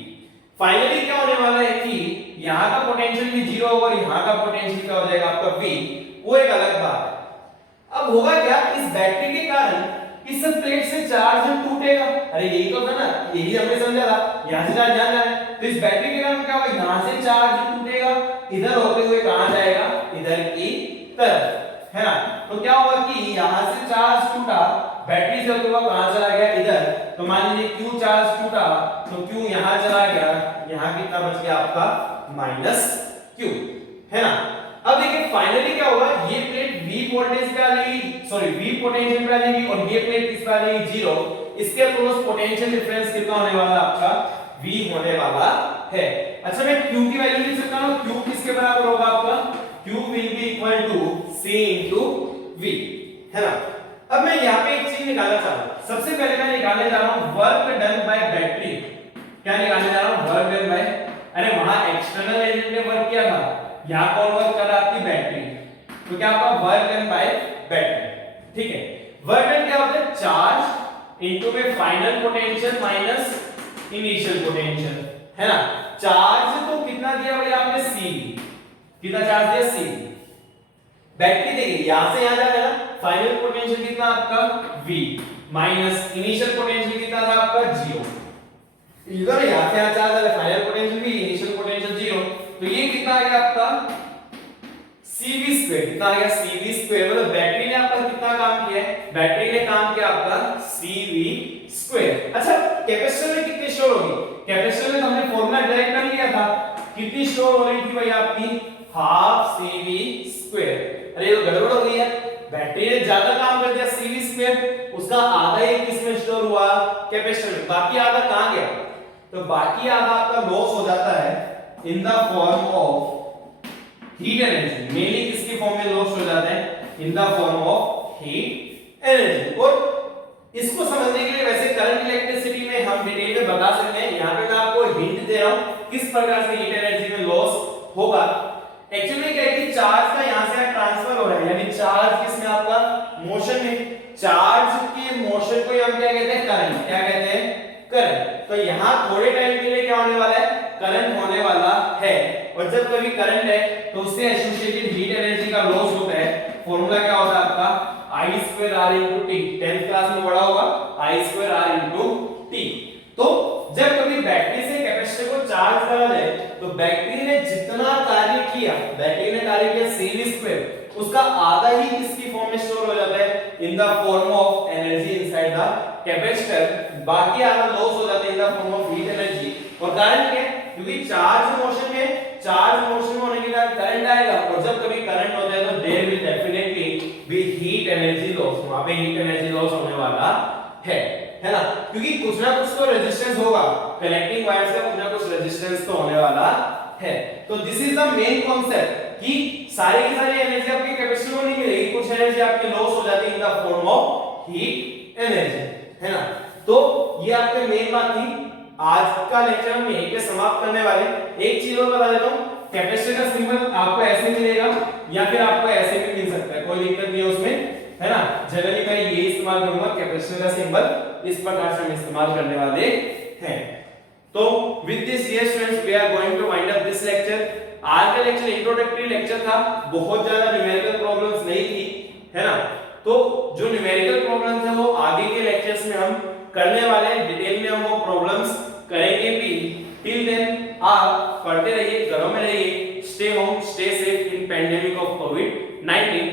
फाइनली क्या होने वाला है कि यहां का पोटेंशियल भी 0 होगा और यहां का पोटेंशियल क्या हो जाएगा आपका V, वो एक अलग बात है। अब होगा क्या, इस बैटरी के कारण इस प्लेट से चार्ज टूटेगा। अरे यही तो था ना, यही हमने समझा था, यहां से चार्ज जाना है तो इस बैटरी के कारण क्या होगा, यहां से चार्ज टूटेगा, इधर होते हुए कहां जाएगा, इधर की तरफ, है ना। तो क्या होगा कि यहां से चार्ज टूटा, बैटरी से होते हुए कहां चला गया, इधर। तो मान लीजिए Q चार्ज टूटा तो Q यहां चला गया, यहां कितना बच गया आपका, -Q, है ना। अब देखिए फाइनली क्या होगा, ये प्लेट V वोल्टेज पे आ जाएगी, सॉरी V पोटेंशियल पे आ जाएगी और ये प्लेट किस पे आ जाएगी, 0। इसके अक्रॉस पोटेंशियल डिफरेंस कितना होने वाला आपका, V होने वाला है। अच्छा मैं Q की वैल्यू लिख सकता हूं, Q किसके बराबर होगा आपका, Q will be equal to C into V, है ना। अब मैं यहां पे एक चीज निकालना चाह रहा हूं। सबसे पहले मैं निकालने जा रहा हूं वर्क डन बाय बैटरी। क्या निकालने जा रहा हूं, वर्क डन बाय, अरे वहां एक्सटर्नल एलिमेंट ने वर्क किया था, यहां कौन वर्क कर रहा है, आपकी बैटरी। तो क्या आपका वर्क डन बाय बैटरी, ठीक है। वर्क डन क्या होता है, चार्ज इनटू में final potential minus initial potential, है ना। चार्ज तो कितना दिया भाई आपने, C। कितना चार्ज दिया, C। बैटरी देखिए यहां से यहां जा रहा है ना, फाइनल पोटेंशियल कितना आपका, V, माइनस इनिशियल पोटेंशियल कितना था आपका, 0। इधर यहां से यहां चार्ज आ रहा है, final potential V, initial potential 0। तो ये कितना आ गया आपका, CV²। कितना आ गया, CV²। मतलब बैटरी ने आपका कितना काम किया है, बैटरी ने काम किया आपका CV²। अच्छा कैपेसिटर में कितनी स्टोर होगी, कैपेसिटर में हमने फॉर्मूला डायरेक्ट कर लिया था, कितनी स्टोर हो रही थी भाई आपकी, हाफ CV²। अरे ये तो गड़बड़ हो गई है, बैटरी ने ज्यादा काम कर दिया CV², उसका आधा ही किसमें स्टोर हुआ, कैपेसिटर में, बाकी आधा कहां गया। तो बाकी आधा आपका लॉस हो जाता है in the form of heat energy. Mainly किसके फॉर्म में लॉस हो जाता है, in the form of heat energy. और इसको समझने के लिए वैसे करंट इलेक्ट्रिसिटी में हम डिटेल में बता सकते हैं, यहां पे मैं आपको हिंट दे रहा हूं किस प्रकार से हीट एनर्जी में लॉस होगा। एक्चुअली क्या है कि चार्ज का यहां से ट्रांसफर हो रहा है, यानी चार्ज किसमें आपका, मोशन में। चार्ज के मोशन को हम क्या कहते हैं, करंट। क्या कहते हैं, करंट। तो यहां थोड़े टाइम के लिए क्या होने वाला है, करंट होने वाला है। और जब कभी करंट है तो उससे एसोसिएटेड हीट एनर्जी का लॉस होता है। फॉर्मूला क्या होता है आपका, I2R * T। 10th क्लास में पढ़ा होगा, I2R * T। तो जब कभी बैटरी से कैपेसिटर को चार्ज करा जाए तो बैटरी ने जितना कार्य किया, बैटरी ने कार्य किया CV², उसका आधा ही किसकी फॉर्म में स्टोर हो जाता है, in the form of energy inside the capacitor. बाकी आधा लॉस हो जाता है in the form of heat energy. और कारण क्या है, क्योंकि चार्ज मोशन होने के बाद करंट आएगा, और जब कभी करंट होता है तो there will definitely be heat energy loss. वहां पे हीट एनर्जी लॉस होने वाला है ना, क्योंकि कुछ ना कुछ तो रेजिस्टेंस होगा, कनेक्टिंग वायर्स का कुछ ना कुछ रेजिस्टेंस तो होने वाला है। तो this is the main concept कि सारी की सारी एनर्जी आपके कैपेसिटर को नहीं मिलेगी, कुछ एनर्जी आपकी लॉस हो जाती है in the form of heat energy, है ना। तो ये आपके मेन बात थी। आज का लेक्चर हम यहीं पे समाप्त करने वाले। एक चीज और बता देता हूं, कैपेसिटर का सिंबल आपको ऐसे मिलेगा या फिर आपको ऐसे भी मिल सकता है, कोई दिक्कत नहीं है उसमें, है ना। जनरली मैं ये इस्तेमाल करूंगा, कैपेसिटर का सिंबल इस प्रकार से हम इस्तेमाल करने वाले हैं। तो with this dear students we are going to wind up this lecture. आज का लेक्चर इंट्रोडक्टरी लेक्चर था, बहुत ज्यादा न्यूमेरिकल प्रॉब्लम्स नहीं थी, है ना। तो जो न्यूमेरिकल प्रॉब्लम्स है वो आगे के लेक्चर्स में हम करने वाले हैं, डिटेल में हम वो प्रॉब्लम्स करेंगे भी। टिल देन आप पढ़ते रहिए, घरों में रहिए, stay home, stay safe in pandemic of covid.